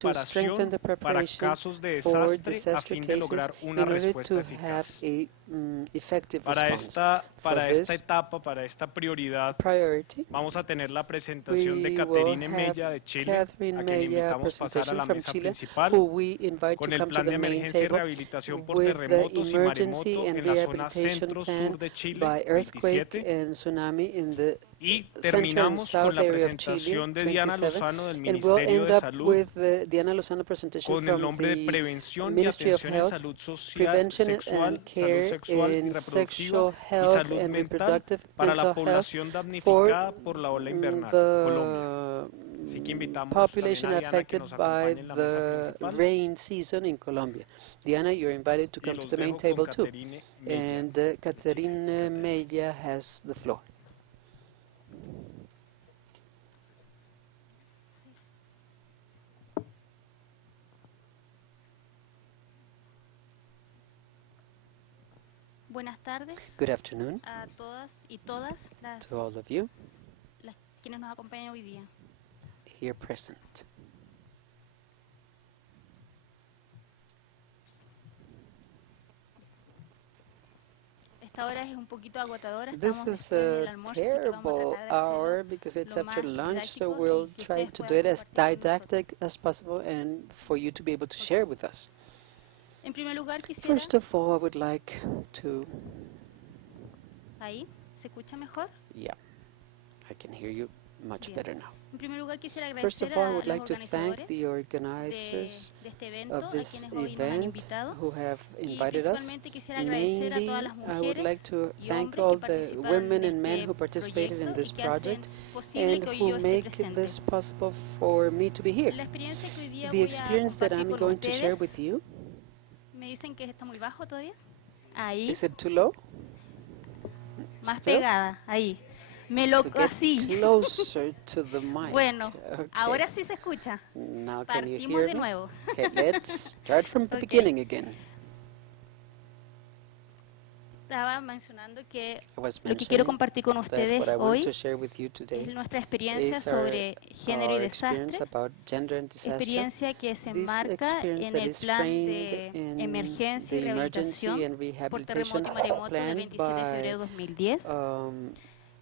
to strengthen preparación the para preparation casos de for desastre a disaster fin de cases lograr una in order respuesta to have eficaz. a effective Para response. For esta this etapa, para esta prioridad, priority, vamos a tener la presentación de we will Caterine have Mella de Chile, Catherine a quien Mella invitamos pasar a presentation la from mesa Chile, principal, who we invite con to el come to plan the de main emergencia y table rehabilitación por with the terremotos y emergency maremoto and en la zona rehabilitation plan centro-sur de Chile, by earthquake 27, and tsunami in the y central and terminamos con south la area of Chile, presentación de Diana 27, Lozano del and we'll Ministerio end de up Salud with the Diana Lozano presentation con el from nombre de the Prevención y Ministry of Atención en Health, Salud Social, Prevention and Salud Care Sexual y in Reproductiva Sexual y Health Salud and Mental Reproductive para la Mental Health población for damnificada por la ola invernal, Colombia. the Así que invitamos también population a Diana que affected nos by acompañe en la mesa the principal rain season in Colombia. Diana, you're invited to y come to los the main dejo con table too. Caterine Mella And de Chile. Caterina Mella has the floor. Buenas tardes Good afternoon a todas y todas to all of you las quienes nos acompañan hoy día. here present. Esta hora es un poquito agotadora, This estamos is después del a almuerzo, así que vamos a terrible tratar de hour hacerlo because it's lo after más lunch, so didáctico we'll y si try ustedes to do puedan it as compartir con nosotros. didactic as possible and for you to be able to share with us. En primer lugar quisiera, First of all, I would like to, ahí, ¿se escucha mejor? yeah, I can hear you much Bien. better now. En primer lugar quisiera First of agradecer all, I a would los like to thank organizadores the organizers de este evento, of a this quienes hoy nos han event invitado, who have y invited us. principalmente quisiera agradecer a todas Mainly, las I would mujeres like to y thank hombres all que the participaron women de and men este who participated in proyecto y this que hacen project posible and que hoy who yo esté make presente. this possible for me to be here. La experiencia que hoy día The voy a experience that compartir I'm con going to share ustedes, with you, me dicen que está muy bajo todavía. Ahí, is it too low? más Still? pegada, ahí. Me lo To get así. closer to the mic. Bueno, Okay. ahora sí se escucha. Now can you Partimos hear de me? nuevo. Okay, let's start from the Ok. beginning again. Estaba mencionando que I was lo que quiero mentioning compartir con that ustedes what I wanted hoy to share with you es today nuestra experiencia is sobre género y our experience desastre, about gender and disaster. experiencia que se This enmarca experience en that el is plan framed de in emergencia y the emergency rehabilitación and por rehabilitation terremoto y maremoto del plan 27 de febrero de by 2010,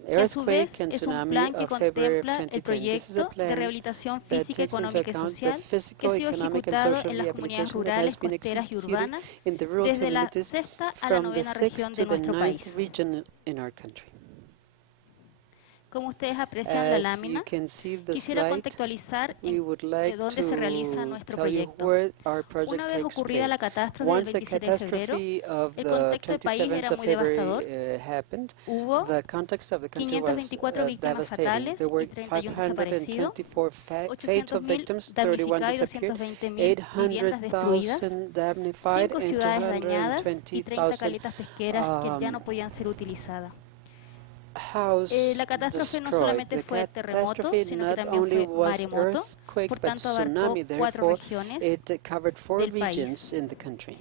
que a su vez earthquake and es un tsunami plan que of February of contempla el 2010. This is a proyecto de plan rehabilitación that física, takes into económica y account the social que physical, ha sido economic, and ejecutado social en las comunidades rehabilitation that has rurales, been costeras y executed urbanas in the rural desde la communities sexta a la from the novena 6th región to de the nuestro 9th país. region in our country. Como ustedes aprecian la As you lámina, can see the quisiera slide, contextualizar we would de like dónde se realiza to nuestro tell you proyecto. where our Una project vez takes ocurrida la place. catástrofe del Once the 27 de febrero, catastrophe of el the contexto del país 27th era of muy devastador. February happened, Hubo the context of the country was 524 víctimas devastating. fatales There were y 31 desaparecidos, 524 fatal 800.000 victims, 31 damnificados y disappeared, 220.000 viviendas destruidas, 800,000 damnified 5 and ciudades dañadas y 30 220,000 caletas pesqueras que ya no podían ser utilizadas. house La catástrofe no destroyed. solamente The fue terremoto, catastrophe sino que not también only fue was maremoto, earthquake por but tanto abarcó tsunami. 4 Therefore, regiones it covered 4 del país. regions in the country.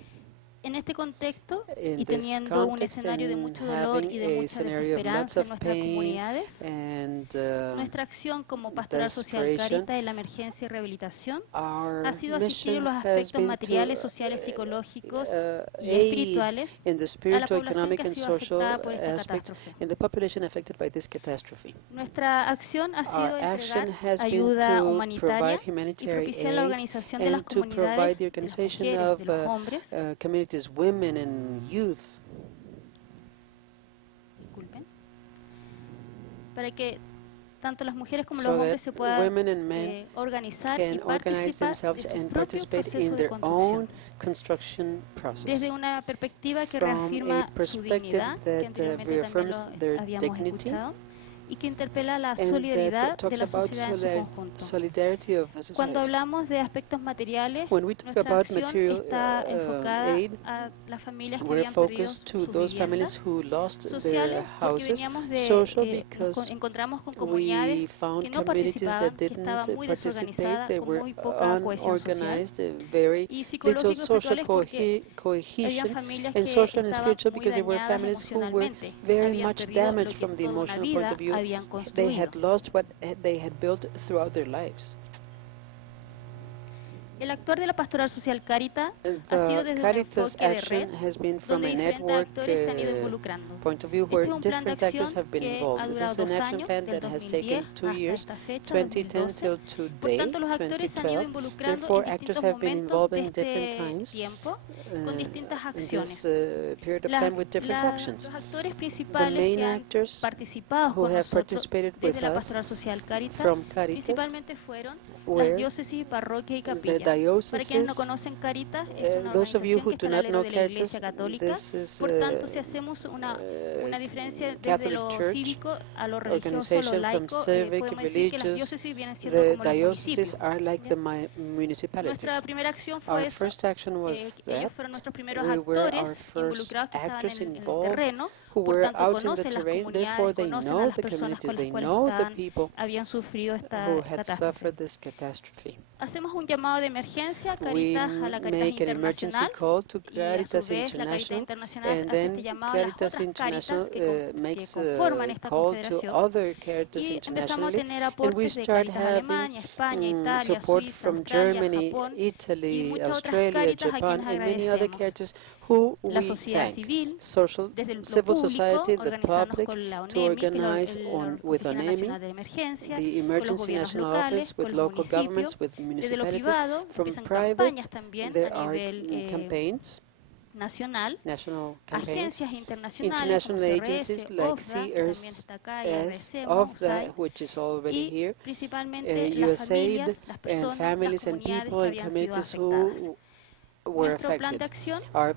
En este contexto, In y this teniendo un context escenario de and mucho dolor y de having a mucha scenario of lots desesperanza of en nuestras pain comunidades, and nuestra acción como Pastoral Social desperation, Caritas de la Emergencia y Rehabilitación our ha sido asistir mission en los has aspectos been materiales, to sociales, psicológicos y aid espirituales in the a la spiritual, población economic, que ha and sido social afectada por esta aspects catástrofe. in the population affected by this catastrophe. Nuestra acción ha Our sido action entregar has been ayuda to humanitaria provide y humanitarian propiciar la aid organización de las and to provide comunidades, the de las organization mujeres, of de los hombres, communities, women and youth, disculpen, para que tanto las mujeres como los so that hombres se puedan women and men organizar y can organize participar themselves de su and propio participate proceso in de their own construcción, construction process desde una perspectiva que from a reafirma su perspective dignidad, que that anteriormente también reaffirms lo their habíamos dignity escuchado, y que interpela la and that solidaridad de talks la about sociedad en su conjunto. solidarity of a Cuando society. hablamos de aspectos materiales, When we talk nuestra about acción material está enfocada aid, a las familias que we're habían perdido focused to sus those viviendas, families who lost their sociales porque houses, veníamos de, social nos because encontramos con we comunidades found que no communities that participaban, que didn't estaban muy participate, desorganizadas, they con were muy poca cohesión social, unorganized, very y little psicológicos y social espirituales porque habían cohesion, familias and que social and estaban spiritual muy because there were dañadas families who were emocionalmente, very habían much perdido lo damaged que from the toda una emotional point of vida view. habían They construido. had lost what they had built throughout their lives. El actuar de la Pastoral Social Carita ha sido The desde un Caritas enfoque de red, action has been from donde a diferentes network actores se han ido involucrando. point of view Este where es un plan de different actors acción have been que involved. ha This durado is an 2 action años, plan del that has 2010 taken 2 hasta years, esta fecha, 2010 2012. till Por today, tanto, los actores se han ido 2012. involucrando Therefore, en actors distintos have been momentos involved de in different este times tiempo con distintas in acciones. this period of time with different actions. Los actores The principales main que han actors participado who con have nosotros participated with desde la us Pastoral Social Carita from Caritas principalmente fueron las were diócesis, parroquias y the capillas. Para quienes no dioceses. conocen Caritas, es una Those of you organización who que está do al not alero know de la Caritas, Iglesia Católica. this is Por tanto, si hacemos una diferencia desde Catholic lo Church cívico a lo religioso, lo organization from laico, civic, podemos decir que las religious. diócesis vienen siendo The como los dioceses municipios. are like the municipalities. Nuestra primera acción Our fue eso. first action was Ellos that fueron nuestros primeros we were actores our first involucrados que estaban actors en el involved terreno. who Por were tanto, out in the conocen las terrain. Therefore, comunidades, they conocen a know las the personas con communities, las they cuales know the estaban, people habían sufrido esta who had catástrofe. suffered this catastrophe. Hacemos un llamado de emergencia We Caritas, a la Caritas make an emergency Internacional call to y a su Caritas vez la Caritas International, Internacional and hace este then llamado a las Caritas otras International Caritas que makes conforman a esta call to confederación other Caritas y empezamos a internationally, tener and we aportes de start Caritas having Alemania, España, Italia, support Suiza, from Australia, Germany, Japón y Italy, muchas otras Australia, Caritas a Japan, quienes and many other agradecemos. Caritas who La we sociedad thank. civil, Social, desde lo civil público, society, the organizarnos public, con la to ONEMI, que es organize la with Oficina ONEMI, Nacional de Emergencia, the con los Emergency gobiernos National locales, Office, with con los local municipios. governments, with Desde lo municipalities. privado From empiezan private, campañas también there a are nivel campaigns, nacional, national campaigns, agencias internacionales como international CRS, agencies like OFDA, que también está acá, CRS, IRC, OFDA, USAID, which is already y here, principalmente las familias, USAID, las and personas, las families and comunidades people que and habían sido communities afectadas. who were Nuestro plan de affected. acción Our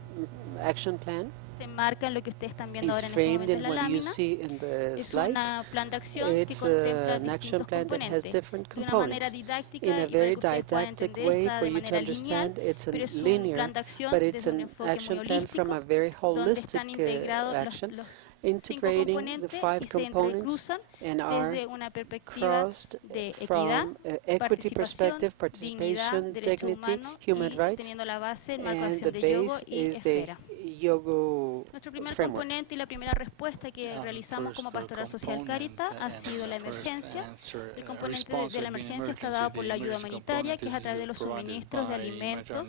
action plan se enmarca en lo que ustedes están viendo is ahora en este framed momento en in la what you lámina. see in the Es slide. un plan de acción que It's contempla an action distintos plan that has componentes different de una manera components. didáctica In a y para very que ustedes puedan didactic entender way está for de you to manera lineal, understand, it's pero es un linear, plan de acción but it's desde un an enfoque muy action plan from holístico a very donde holistic están integrados action, los 5 integrating the componentes 5 y se components entrecruzan and are desde una perspectiva crossed de equidad, from equity perspective, dignidad, participation, derecho dignity, humano human y rights, teniendo la base el marco de and the acción de yogo base y is the esfera. Yogo Nuestro primer framework. componente y la primera respuesta que realizamos como Pastoral Social Carita ha sido la emergencia. El componente de la emergencia está dado por la ayuda humanitaria, que es a través de los suministros de alimentos,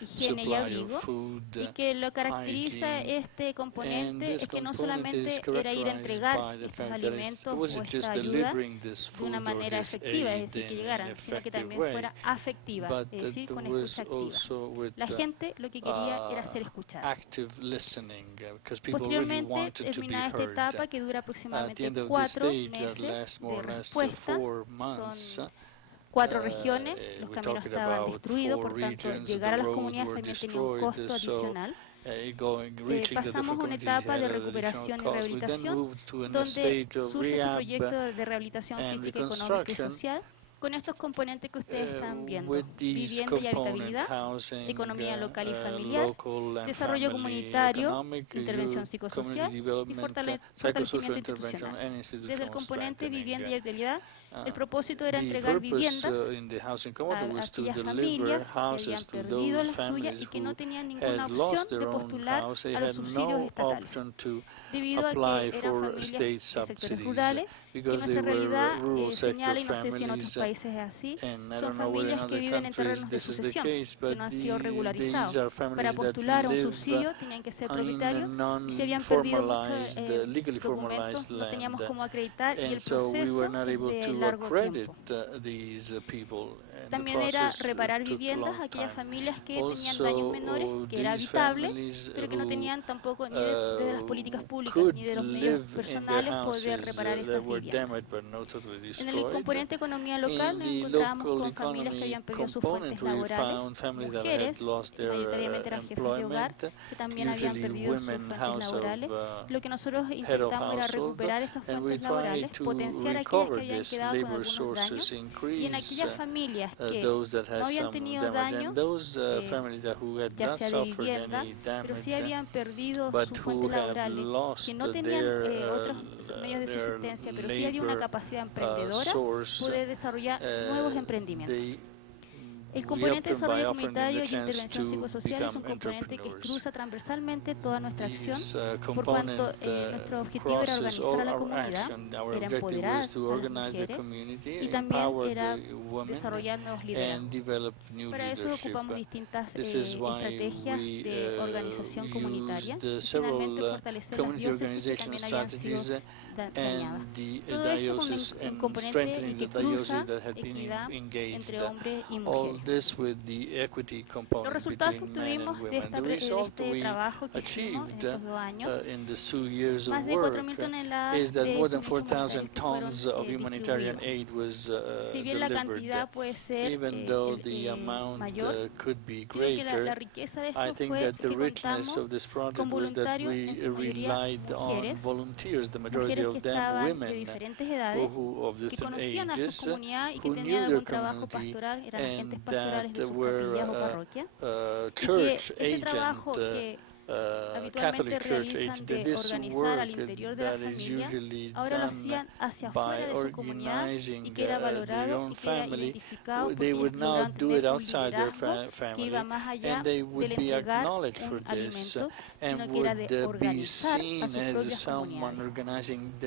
higiene y abrigo, y que lo caracteriza este componente es que no solamente era ir a entregar estos alimentos o esta ayuda de una manera efectiva, es decir, que llegaran, sino que también fuera afectiva, es decir, con escucha activa. La gente lo que quería era ser escuchada. Posteriormente, terminada esta etapa que dura aproximadamente 4 meses de respuesta, son 4 regiones, los caminos estaban destruidos, por tanto, llegar a las comunidades también tenía un costo adicional. Pasamos a una etapa de recuperación y rehabilitación, donde surge este proyecto de rehabilitación física, económica y social, con estos componentes que ustedes están viendo: vivienda y habitabilidad, economía local y familiar, desarrollo comunitario, intervención psicosocial y fortalecimiento institucional. Desde el componente vivienda y habitabilidad, el propósito era entregar viviendas a aquellas familias que habían perdido la suya y que no tenían ninguna opción de postular a los subsidios estatales, debido a que eran familias de sectores rurales, que nuestra realidad señala, y no sé si en otros países es así, son familias que viven en terrenos de sucesión, que no han sido regularizados. Para postular a un subsidio tenían que ser propietarios y se habían perdido muchos documentos, no teníamos cómo acreditar y el proceso es de largo tiempo. También era reparar viviendas a aquellas familias que tenían daños menores, que era habitable, pero que no tenían tampoco ni de las políticas públicas ni de los medios personales poder reparar esas viviendas. En el componente economía local nos encontrábamos con familias que habían perdido sus fuentes laborales, mujeres, que mayoritariamente eran jefes de hogar, que también habían perdido sus fuentes laborales. Lo que nosotros intentamos era recuperar esas fuentes laborales, potenciar aquellas que habían quedado con algunos daños, y en aquellas familias que no habían tenido daño, ya sea de vivienda, pero sí habían perdido sus fuentes laborales, que no tenían otros medios de subsistencia, pero sí había una capacidad emprendedora, poder desarrollar nuevos emprendimientos. El componente de desarrollo comunitario y intervención psicosocial es un componente que cruza transversalmente toda nuestra acción, por cuanto nuestro objetivo era organizar a la comunidad, era empoderar a las mujeres y también era desarrollar nuevos liderazgos. Para eso ocupamos distintas estrategias de organización comunitaria y finalmente fortalecer las diócesis que también habían sido dañadas. Todo esto con un componente y que cruza equidad entre hombres y mujeres. Los resultados que obtuvimos de este trabajo que hicimos en estos 2 años, más de 4.000 toneladas de suministros humanitarios fueron distribuidos. Si bien la cantidad puede ser mayor, creo que la riqueza de esto fue que contamos con voluntarios, en su mayoría mujeres que estaban de diferentes edades, que conocían a su comunidad y que tenían algún trabajo pastoral, eran agentes pastorales de sus capillas o parroquias, y que ese trabajo que habitualmente realizan de organizar al interior de la familia, ahora lo hacían hacia afuera de su comunidad y que era valorado y que era identificado porque ellos lograron tener un liderazgo que iba más allá del entregar un alimento, sino que era de organizar a sus propias comunidades. Y en esa organización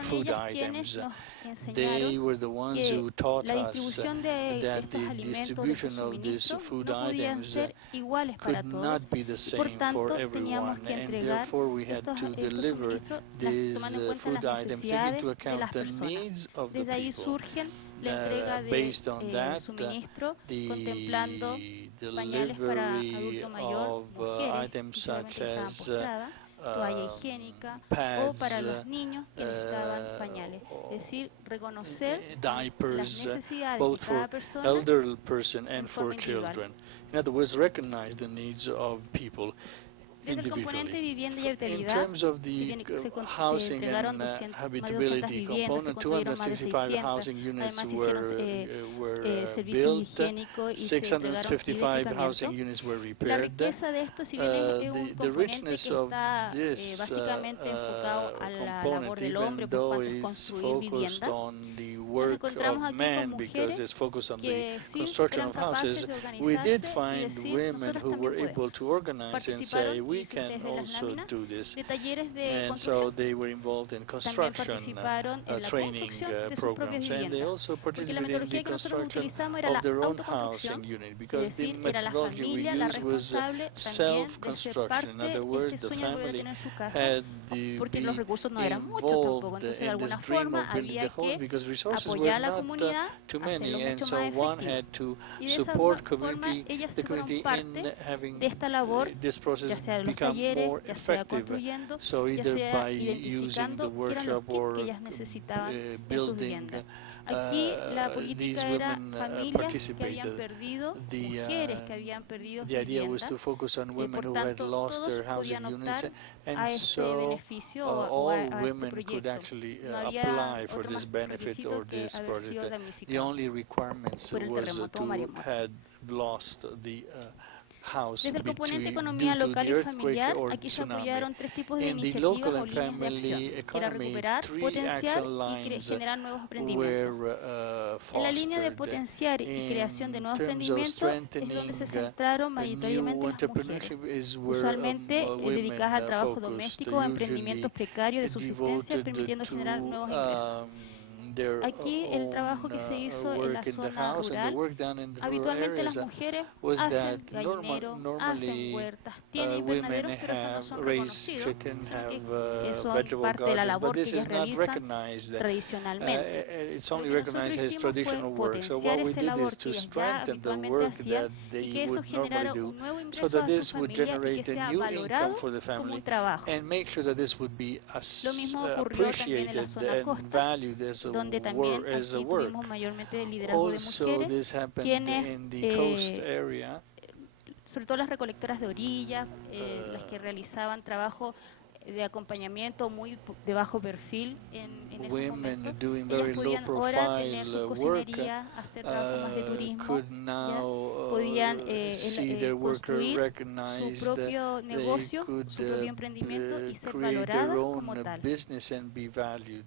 fueron ellas quienes nos enseñaron que la distribución de estos alimentos, de estos suministros, no podían ser iguales para todos y por tanto teníamos que entregar estos suministros tomando en cuenta las necesidades de las personas. Desde ahí surgen la entrega de suministro contemplando pañales para adulto mayor, mujeres que simplemente estaban postradas, toalla higiénica o para los niños que necesitaban pañales. Es decir, reconocer las necesidades de cada persona en forma individual. Desde el componente vivienda y habitabilidad, si bien se entregaron más de 200 viviendas, se construyeron más de 600, además se hicieron servicios higiénicos y se entregaron kits de equipamiento. La riqueza de esto, si bien es un componente que está básicamente enfocado a la labor del hombre, por cuanto es construir vivienda, nos encontramos aquí con mujeres que sí eran capaces de organizarse y decir, nosotros también podemos. Participaron, y si ustedes ven las láminas, de talleres de construcción. También participaron en la construcción de sus propias viviendas, porque la metodología que nosotros utilizamos era la autoconstrucción, es decir, era la familia la responsable también de ser parte de este sueño de poder tener su casa, porque los recursos no eran muchos tampoco, entonces de alguna forma había que apoyar a la comunidad, hacerlo mucho más efectivo. Y de esa forma ellas se fueron parte de esta labor, ya sea de los talleres, ya sea construyendo, ya sea identificando qué eran los kits que ellas necesitaban en sus viviendas. Aquí la política era familias que habían perdido, mujeres que habían perdido viviendas, por tanto todos podían optar a este beneficio o a este proyecto. No había otro más requisito que haber sido damnificado por el terremoto o maremoto. Desde el componente economía local y familiar, aquí se apoyaron 3 tipos de iniciativas o líneas de acción, que era recuperar, potenciar y generar nuevos emprendimientos. En la línea de potenciar y creación de nuevos emprendimientos es donde se centraron mayoritariamente las mujeres, usualmente dedicadas al trabajo doméstico o emprendimientos precarios de subsistencia, permitiendo generar nuevos ingresos. Aquí el trabajo que se hizo en la zona rural, habitualmente las mujeres hacen gallinero, hacen huertas, tienen invernaderos, pero estos no son reconocidos, sino que son parte de la labor que ellas realizan tradicionalmente. Lo que nosotros hicimos fue potenciar esa labor que ellas ya habitualmente hacían y que eso generara un nuevo ingreso a su familia y que sea valorado como un trabajo. Lo mismo ocurrió también en la zona costa, donde también aquí tuvimos mayormente el liderazgo de mujeres, quienes, sobre todo las recolectoras de orillas, las que realizaban trabajo de acompañamiento muy de bajo perfil en esos women momentos. doing Ellas very low podían ahora tener su profile work cocinería, hacer trabajos más de turismo, could ¿ya? now Podían see their worker construir su recognized, propio they negocio, could su propio emprendimiento y ser create their valoradas como own tal. business and be valued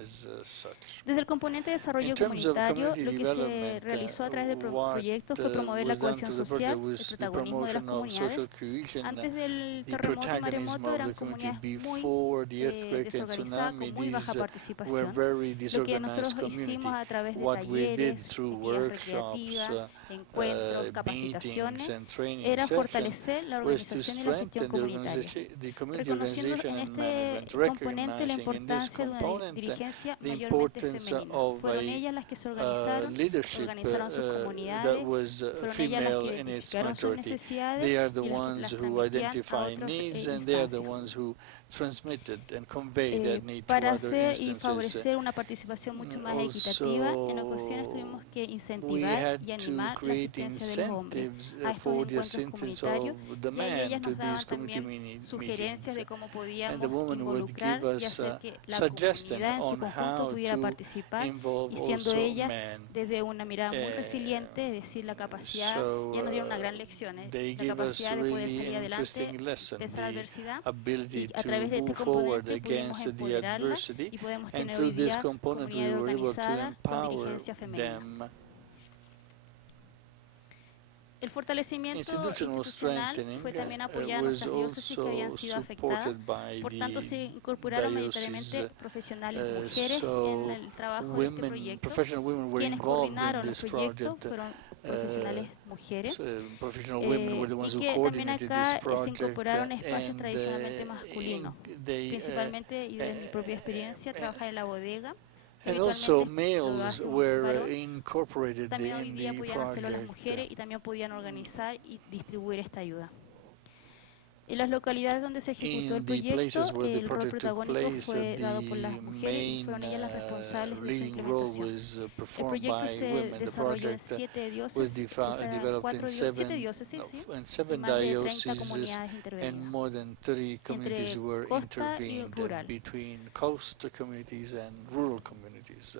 as such. Desde el componente de desarrollo In terms of comunitario, community lo que se development, realizó a través del what proyecto fue promover la was done cohesión through the project social, el was the protagonismo de las promotion of comunidades. social cohesion, Antes del the terremoto y protagonism maremoto of eran the community. comunidades muy Before the earthquake and desorganizadas, tsunami, con muy baja these were participación. very Lo que nosotros disorganized community. hicimos a través de What we did talleres, through actividades workshops, recreativas, encuentros, meetings capacitaciones, and training era sessions fortalecer la was to organización y la gestión strengthen comunitaria, the community reconociendo organization en and este management, componente la recognizing in this importancia de una component dirigencia the mayormente importance femenina. of Fueron a ellas las que se organizaron, leadership organizaron sus that comunidades, was fueron ellas las female que in its identificaron sus majority. necesidades They are the y las que ones las who transmitían a identify otras needs, and they are the instancias. ones who transmitted and convey that need to Para other hacer y instances. favorecer una participación mucho más equitativa, en ocasiones tuvimos que We incentivar had y to animar la create asistencia de los hombres incentives a estos for the encuentros assistance comunitarios, of the y ahí ellas man to nos these daban community también sugerencias meetings. de cómo And the podíamos woman would involucrar give y us hacer que la suggestions comunidad en su on conjunto how pudiera to participar, involve y siendo also ellas men. desde una mirada muy resiliente, es decir, la capacidad, ya nos dieron una gran lección, They la give us capacidad de poder really salir adelante interesting lesson, de esa the adversidad, ability y a to través de este move forward componente pudimos against the empoderarlas adversity, y podemos and tener through hoy this día component we comunidades were able to organizadas con empower dirigencia femenina. them. El fortalecimiento Institutional institucional strengthening fue también apoyar a was nuestras diócesis que habían also sido afectadas. supported by Por tanto, se the incorporaron diocese. mayoritariamente profesionales mujeres en So el trabajo de este proyecto. professional women were Quienes involved in coordinaron el this proyecto project. fueron profesionales mujeres, Professional women were the ones y who que también coordinated acá this project, se incorporaron espacios and tradicionalmente masculinos, they principalmente, y de mi propia experiencia, trabajar en la bodega. and also Habitualmente lo males hace un were varón. incorporated También hoy in día the podían hacerlo las project. mujeres y también podían organizar y distribuir esta ayuda. En las localidades donde se ejecutó el In the proyecto, places where the el rol project took protagónico place, fue dado por the las mujeres y main fueron ellas las responsables de su leading role implementación. was El performed proyecto by se women. The desarrolló en project 7 was diócesis, developed in 7 diócesis, sí, in y 7 más de 30 dioceses, comunidades and intervenidas, more than 30 communities entre were costa y intervened rural. between coastal communities and rural communities.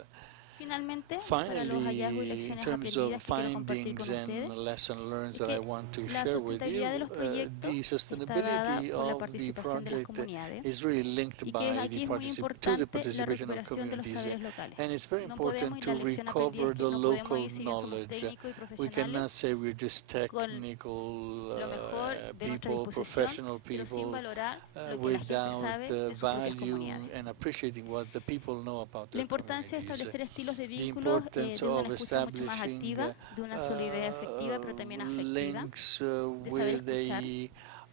Finalmente, para los hallazgos y Finally, in lecciones terms of aprendidas que quiero compartir findings con and ustedes, lesson learned es that I que want to la share with you, sustentabilidad de los proyectos the está dada sustainability por la of the participación de las project comunidades, is really linked y que by aquí es muy to the importante la participation of recuperación de los communities. saberes locales. And it's very No podemos, important y la to lección aprendida recover es que the no podemos local ir, si bien somos knowledge. técnicos y We cannot profesionales, say we're just con technical lo mejor de nuestra people, disposición, professional pero sin people, valorar lo que la gente without sabe de sus propias value comunidades. and appreciating what the people know about La their importancia de communities. establecer estilos de The vínculos importance de una of escucha mucho más establishing activa, de una solidaridad afectiva, pero también afectiva, links de saber with escuchar.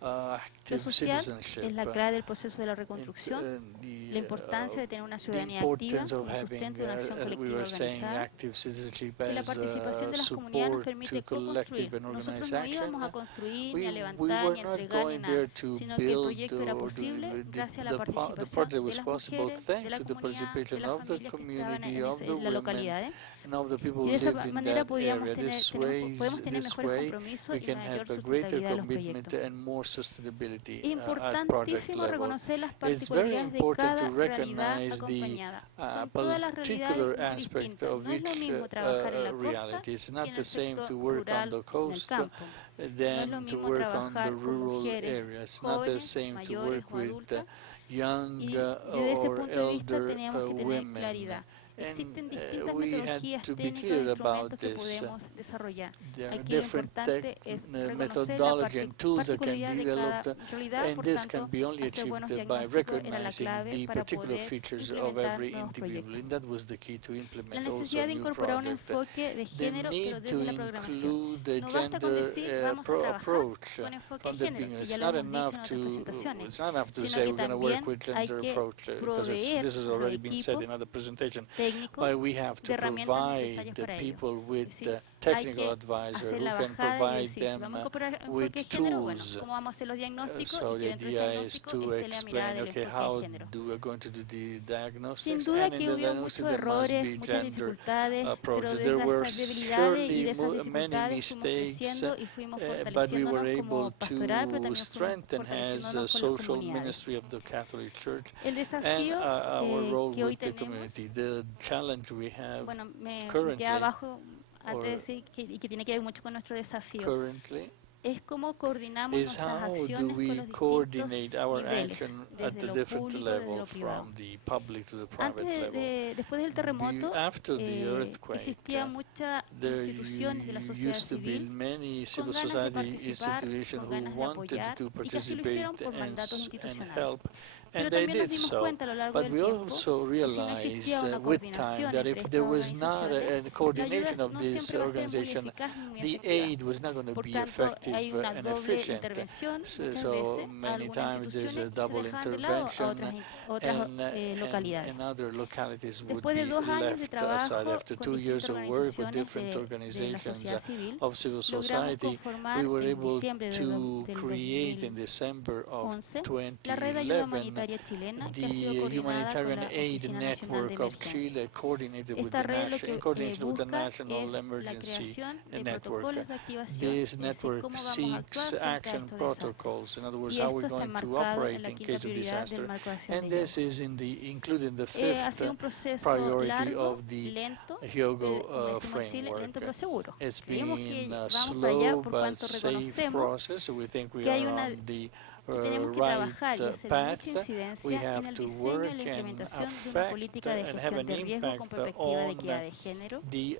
Lo active social citizenship. es la clave del proceso de la reconstrucción, la importancia de tener una The ciudadanía activa importance of como having, sustento de una acción as we colectiva were saying, organizada, active citizenship que la as participación de las comunidades nos support permite to collective co-construir. and Nosotros organized no action. íbamos a construir, ni We a levantar, were ni a not entregar, ni going nada, there to sino que el build proyecto era or posible gracias a la the participación project de was las possible mujeres, de thanks la to the comunidad, de participation las of the familias que estaban community, of the en las women, localidades. and of the people Y who de esa lived in manera that podemos area. podemos tener This mejores way compromisos we y can mayor have a greater sustentabilidad de los commitment proyectos. and more sustainability Es at project importantísimo level. reconocer las It's very particularidades de important cada to realidad recognize the acompañada. Son todas las realidades particular muy aspect distintas. of No es lo each mismo trabajar en la costa reality. It's que not en the el same to sector work on rural, the en el coast campo. No es lo than to mismo work on the trabajar con rural mujeres areas. It's not the jóvenes, same to mayores work o with adultas. young Y desde ese or punto de vista elder teníamos que tener women. claridad. Existen And distintas we had metodologías to be técnicas e clear instrumentos about que this. podemos desarrollar. There are Aquí lo different importante es reconocer la methodology and tools that can particularidad be de cada developed, realidad, and por this tanto, can be only hacer buenos achieved by diagnósticos era la recognizing clave the para particular poder features of implementar every nuevos individual, proyectos. and that was the key to La implement also necesidad de new incorporar un project. enfoque de The género, pero need desde to la programación. include the No basta con decir gender vamos a trabajar approach con enfoque from de the género, beginning. que It's ya lo not hemos dicho enough en otras to presentaciones, it's not enough to sino say que we're going to work también with hay gender que approach because proveer this has a los already been said equipos in other presentation. técnico but we have de to herramientas provide necesarias the para ello. people with Es decir, the hay technical que advisor hacer who la can bajada y provide decir, si them vamos a incorporar with enfoque de género, bueno, tools. ¿cómo vamos a hacer los diagnósticos? So Y que the dentro del idea is diagnóstico to esté la mirada explain, del okay, enfoque de how género. we're going to do the Sin diagnostics, duda and in que the hubieron diagnosis muchos there must errores, be muchas gender dificultades, pero approaches. desde There were esas debilidades y surely de esas many dificultades fuimos mistakes, creciendo y fuimos but we were fortaleciéndonos able como pastoral, pero to también fuimos strengthen as a fortaleciéndonos con las social comunidades. ministry of the Catholic Church El and desafío our role que hoy with the tenemos, community. The challenge we have bueno, me currently, queda abajo antes de or decir y que tiene que ver mucho con nuestro desafío, currently, es cómo coordinamos is nuestras how do acciones con we los distintos coordinate our niveles, action at desde the lo different público, desde lo levels, privado. from the public to the Antes private level. después del terremoto, After the earthquake, existía muchas there instituciones de la sociedad used to be civil many civil con ganas de society participar, institutions con who ganas de wanted apoyar to y que así lo participate hicieron por and, mandatos and institucionales. help, Pero and they también nos did dimos so. cuenta a lo largo But del we tiempo also que si no realized existía una with time coordinación that if entre there estas was not organizaciones, a coordination la ayuda of no this siempre va a ser muy organization, eficaz ni muy the efectiva. aid was not going to Por be tanto, effective hay una and doble efficient. intervención muchas So veces a many algunas times there's a instituciones y se double dejaban de lado a intervention, otras localidades. and other localities would Después de be 2 años de left aside. trabajo After con 2 years distintas of work with organizaciones different de la organizations sociedad civil, of civil logramos society, we conformar were en able diciembre to del create in December of 2011 la red de ayuda 2011 humanitaria chilena, que ha sido the coordinada con humanitarian la aid Oficina Nacional de network of Emergencia. Chile, coordinated with Esta the red lo in que coordination with the busca National es la Emergency creación de Network. protocolos de activación, This es decir, network cómo vamos a seeks actuar frente a action estos desastres. protocols, in other words, Y how esto we're está going to enmarcado en operate la in quinta case of prioridad del disaster. marco de acción And de this Hyogo. is included in the Ha sido un fifth proceso priority largo, of the lento, Hyogo como decimos en Chile, framework. lento pero seguro. It's Creemos que been a vamos para allá slow por but cuanto safe reconocemos process. We think we que hay are una on the que tenemos que right trabajar y hacer path. mucha We incidencia en have el to diseño y work la and implementación de una affect política de and have gestión an de riesgo con impact perspectiva de on equidad de género. the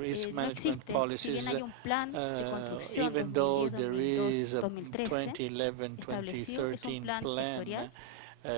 risk No management existe, si policies, bien hay un plan de construcción even though there is a 2010-2013 establecido, es un 2011-2013 plan sectorial,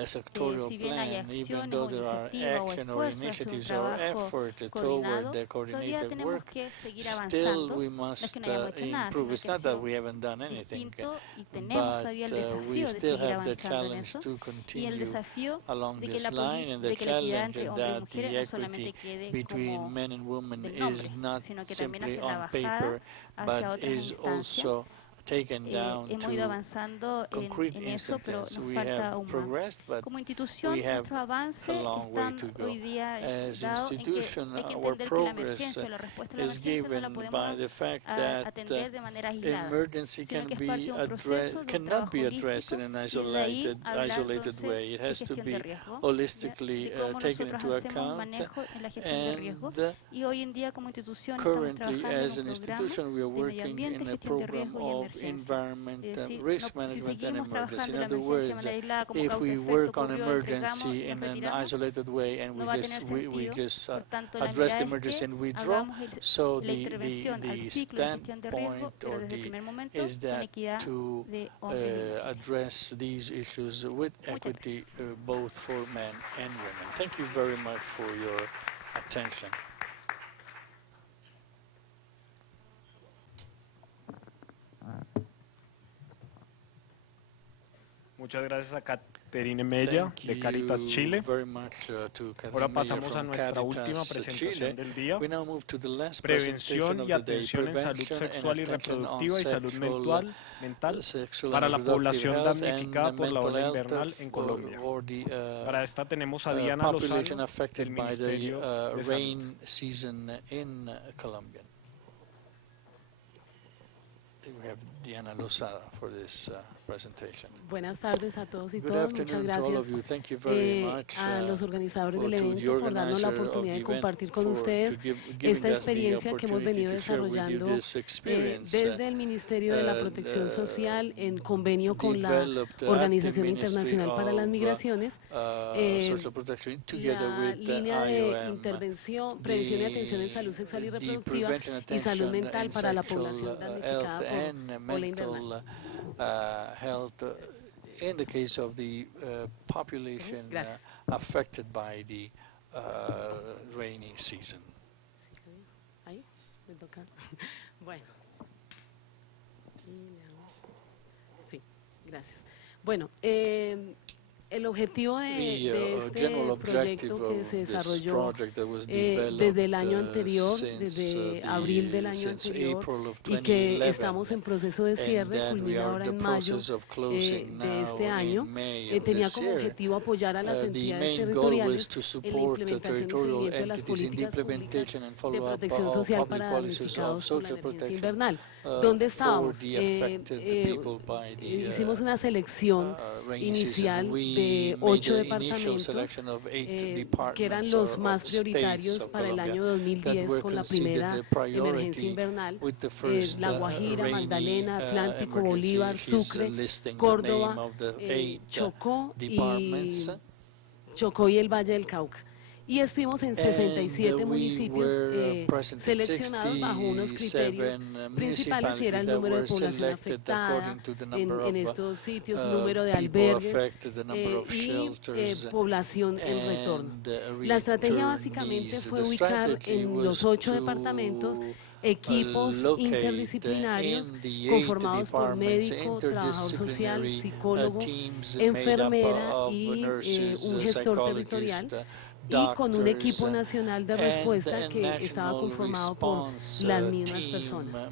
sectorial si bien hay plan, even acciones though o there are iniciativas o action or esfuerzos hacia un initiatives or trabajo effort toward coordinado, the todavía coordinated tenemos work, que seguir still avanzando. we No es must que no hayamos hecho nada, improve. sino It's que ha not that sido we haven't done anything, distinto y tenemos but todavía el we desafío de still seguir have the avanzando en challenge eso to y el continue desafío along de que this la, line, and the de que la equidad challenge entre hombres y that mujeres the no solamente equity quede between como men and women del is nombre, not sino que también simply hacia la on bajada paper, hacia but otras is instancias. also taken down Hemos ido to avanzando concrete en eso, pero instances. nos We falta have aún más. progressed, but Como institución, we have nuestros avances a long way están to go. hoy día As dados en que institution, hay que our entender que la progress emergencia o la respuesta a la is emergencia no la given podemos by the fact that atender de manera aislada, emergency sino can que es parte be de un proceso, de un cannot trabajo be addressed holístico in an y de ahí hablar isolated entonces way. It de has to gestión de be riesgo, holistically de cómo taken nosotros into hacemos account. manejo en la gestión de riesgo And y hoy en día como institución estamos currently, trabajando en as un an programa institution, we are de medio working ambiente, in a gestión de program riesgo y of emergencia. environment, Es decir, risk si management and seguimos emergency. trabajando In la other emergencia de words, manera aislada como if causa we efecto, work on ocurrió, entregamos emergency y nos in an retiramos, isolated way and no va a tener we sentido. just Por tanto, la address mirada the es emergency que and withdraw, hagamos so la intervención al the ciclo de gestión de riesgo, standpoint pero or desde el the primer momento is con that equidad to de hombres y mujeres. address these issues with Muchas equity both for men and women. Thank you very much for your attention. Muchas gracias a Caterine Mella de Caritas Chile. Ahora pasamos a nuestra última presentación del día. Prevención y atención en salud sexual y reproductiva y salud mental para la población damnificada por la ola invernal en Colombia. Para esta tenemos a Diana Lozano del Ministerio de Salud. We have Diana Lozada for this presentation. Buenas tardes a todos y Good todas. afternoon Muchas to all gracias of you. Thank you very much, a los organizadores or del to the evento por darnos la organizer of oportunidad the de event compartir con for ustedes giving esta us the experiencia que hemos opportunity venido to share with you desarrollando this experience, desde el Ministerio de la Protección Social en convenio con la developed Organización Ministry Internacional para las of, Migraciones, Social Protection together la with línea de IOM, intervención, prevención y atención en salud sexual y the reproductiva prevention, y salud attention mental in para la sexual población health damnificada and por ola invernal. mental health in the case of the population affected by the rainy season. Ahí, me toca. Bueno. Sí, gracias. Bueno, El objetivo de este proyecto que se desarrolló desde el año anterior, desde abril del año anterior, y que estamos en proceso de cierre, culmina ahora en mayo de este año, tenía como objetivo apoyar a las entidades territoriales en la implementación y seguimiento de las políticas públicas de protección social para damnificados por la emergencia invernal. ¿Dónde estábamos? Hicimos una selección inicial de 8 departamentos que eran los más prioritarios para el año 2010 con la primera emergencia invernal: La Guajira, Magdalena, Atlántico, Bolívar, Sucre, Córdoba, Chocó y el Valle del Cauca. Y estuvimos en 67 municipios seleccionados bajo unos criterios principales, y era el número de población afectada en estos sitios, número de albergues y población en retorno. La estrategia básicamente fue ubicar en los 8 departamentos equipos interdisciplinarios conformados por médico, trabajador social, psicólogo, enfermera y un gestor territorial, y con un equipo nacional de respuesta que estaba conformado por las mismas personas.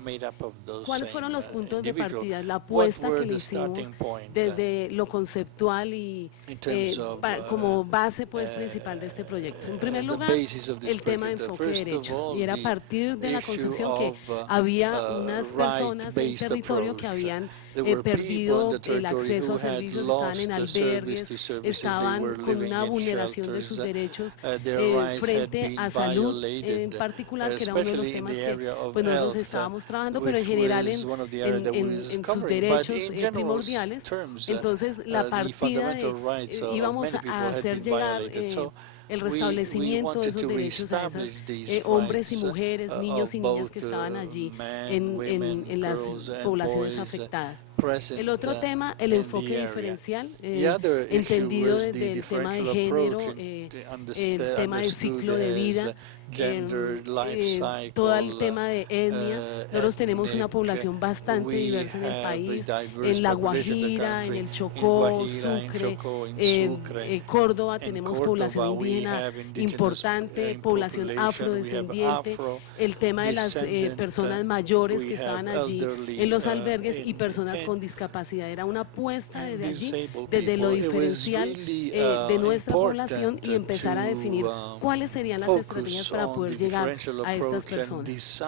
¿Cuáles fueron los puntos de partida? La apuesta que le hicimos desde lo conceptual y como base principal de este proyecto. En primer lugar, el tema de enfoque de derechos, y era a partir de la concepción que había unas personas del territorio que habían perdido el acceso a servicios, estaban en albergues, estaban con una vulneración de sus derechos frente a salud en particular, que era uno de los temas que nosotros estábamos trabajando, pero en general en sus derechos primordiales. Entonces la partida íbamos a hacer llegar el restablecimiento de esos derechos a esos hombres y mujeres, niños y niñas que estaban allí en las poblaciones afectadas. El otro tema, el enfoque diferencial, entendido desde el tema de género, el tema del ciclo de vida, todo el tema de etnia. Nosotros tenemos una población bastante diversa en el país, en La Guajira, en el Chocó, Sucre, Córdoba tenemos población indígena importante, población afrodescendiente, el tema de las personas mayores que estaban allí en los albergues y personas con discapacidad. Era una apuesta desde allí, desde lo diferencial de nuestra población, y empezar a definir cuáles serían las estrategias para poder llegar a estas personas.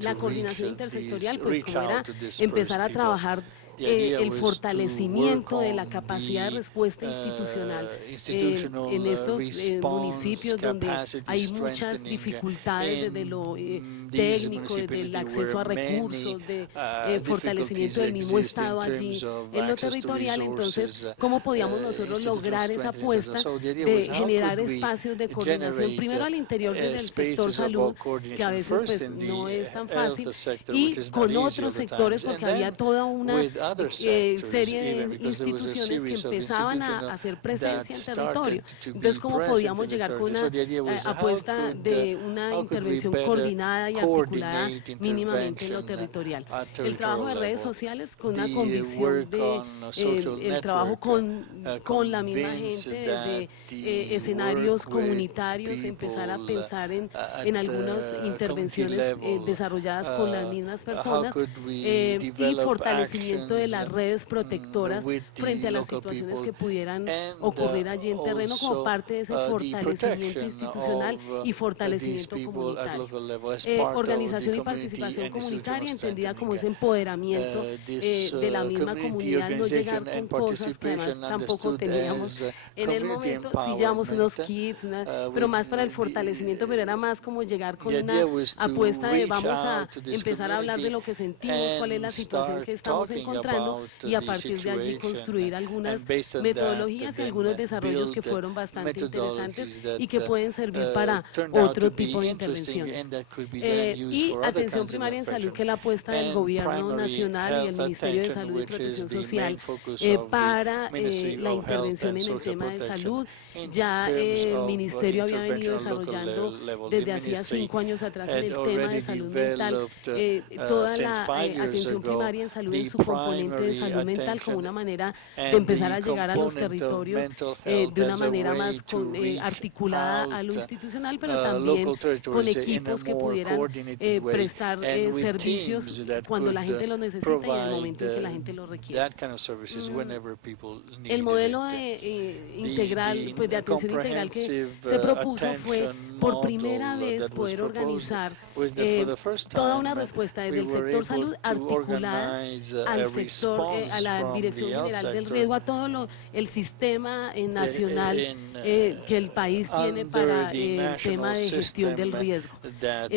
La coordinación intersectorial, como era empezar a trabajar el fortalecimiento de la capacidad de respuesta institucional en estos municipios donde hay muchas dificultades desde lo técnico, desde el acceso a recursos, de fortalecimiento del mismo Estado allí en lo territorial. Entonces, ¿cómo podíamos nosotros lograr esa apuesta de generar espacios de coordinación, primero al interior del sector salud, que a veces no es tan fácil, y con otros sectores, porque había toda una serie de instituciones que empezaban a hacer presencia en territorio? Entonces, ¿cómo podíamos llegar con una apuesta de una intervención coordinada y articulada mínimamente en lo territorial? El trabajo de redes sociales, con una convicción de el trabajo con la misma gente, desde escenarios comunitarios, empezar a pensar en algunas intervenciones desarrolladas con las mismas personas, y fortalecimiento de las redes protectoras frente a las situaciones que pudieran ocurrir allí en terreno, como parte de ese fortalecimiento institucional y fortalecimiento comunitario. Organización y participación comunitaria, entendida como ese empoderamiento de la misma comunidad, no llegar con cosas que además tampoco teníamos en el momento. Sí llevamos unos kits, pero más para el fortalecimiento, pero era más como llegar con una apuesta de vamos a empezar a hablar de lo que sentimos, cuál es la situación que estamos encontrando, y a partir de allí construir algunas metodologías y algunos desarrollos que fueron bastante interesantes y que pueden servir para otro tipo de intervenciones. y atención primaria en salud, que es la apuesta del Gobierno Nacional y el Ministerio de Salud y Protección Social para la intervención en el tema de salud. Ya el Ministerio había venido desarrollando desde hacía 5 años atrás en el tema de salud mental, toda la atención primaria en salud en su componente de salud mental como una manera de empezar a llegar a los territorios de una manera más articulada a lo institucional, pero también con equipos que pudieran prestar servicios cuando la gente los necesita y en el momento en que la gente los requiere. El modelo integral, pues de atención integral que se propuso fue por primera vez poder organizar toda una respuesta desde el sector salud articulada al sector, a la Dirección General del Riesgo, a todo el sistema nacional que el país tiene para el tema de gestión del riesgo.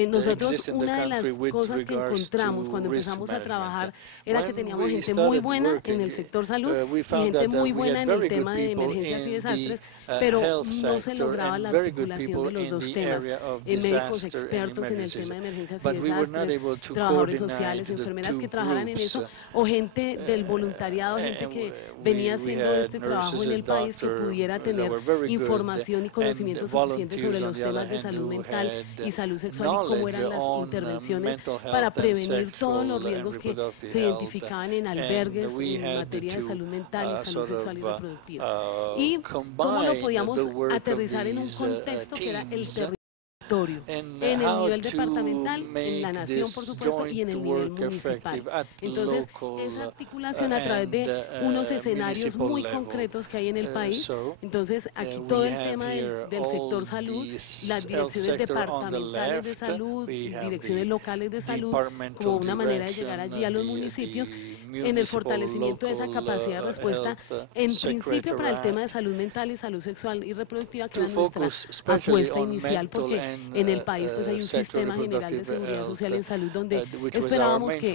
Nosotros, una de las cosas que encontramos cuando empezamos a trabajar era que teníamos gente muy buena en el sector salud y gente muy buena en el tema de emergencias y desastres, pero no se lograba la articulación de los dos temas. Médicos expertos en el tema de emergencias y desastres, trabajadores sociales, enfermeras que trabajaran en eso, o gente del voluntariado, gente que venía haciendo este trabajo en el país, que pudiera tener información y conocimiento suficiente sobre los temas de salud mental y salud sexual y cómo eran las intervenciones para prevenir todos los riesgos que se identificaban en albergues en materia de salud mental y salud sexual y reproductiva. Y cómo lo podíamos aterrizar en un contexto que era el territorio, en el nivel departamental, en la nación por supuesto y en el nivel municipal. Entonces esa articulación a través de unos escenarios muy concretos que hay en el país. Entonces aquí todo el tema del sector salud, las direcciones departamentales de salud, direcciones locales de salud, como una manera de llegar allí a los municipios en el fortalecimiento de esa capacidad de respuesta, en principio para el tema de salud mental y salud sexual y reproductiva, que era nuestra apuesta inicial, porque en el país pues hay un sistema general de seguridad social en salud donde esperábamos que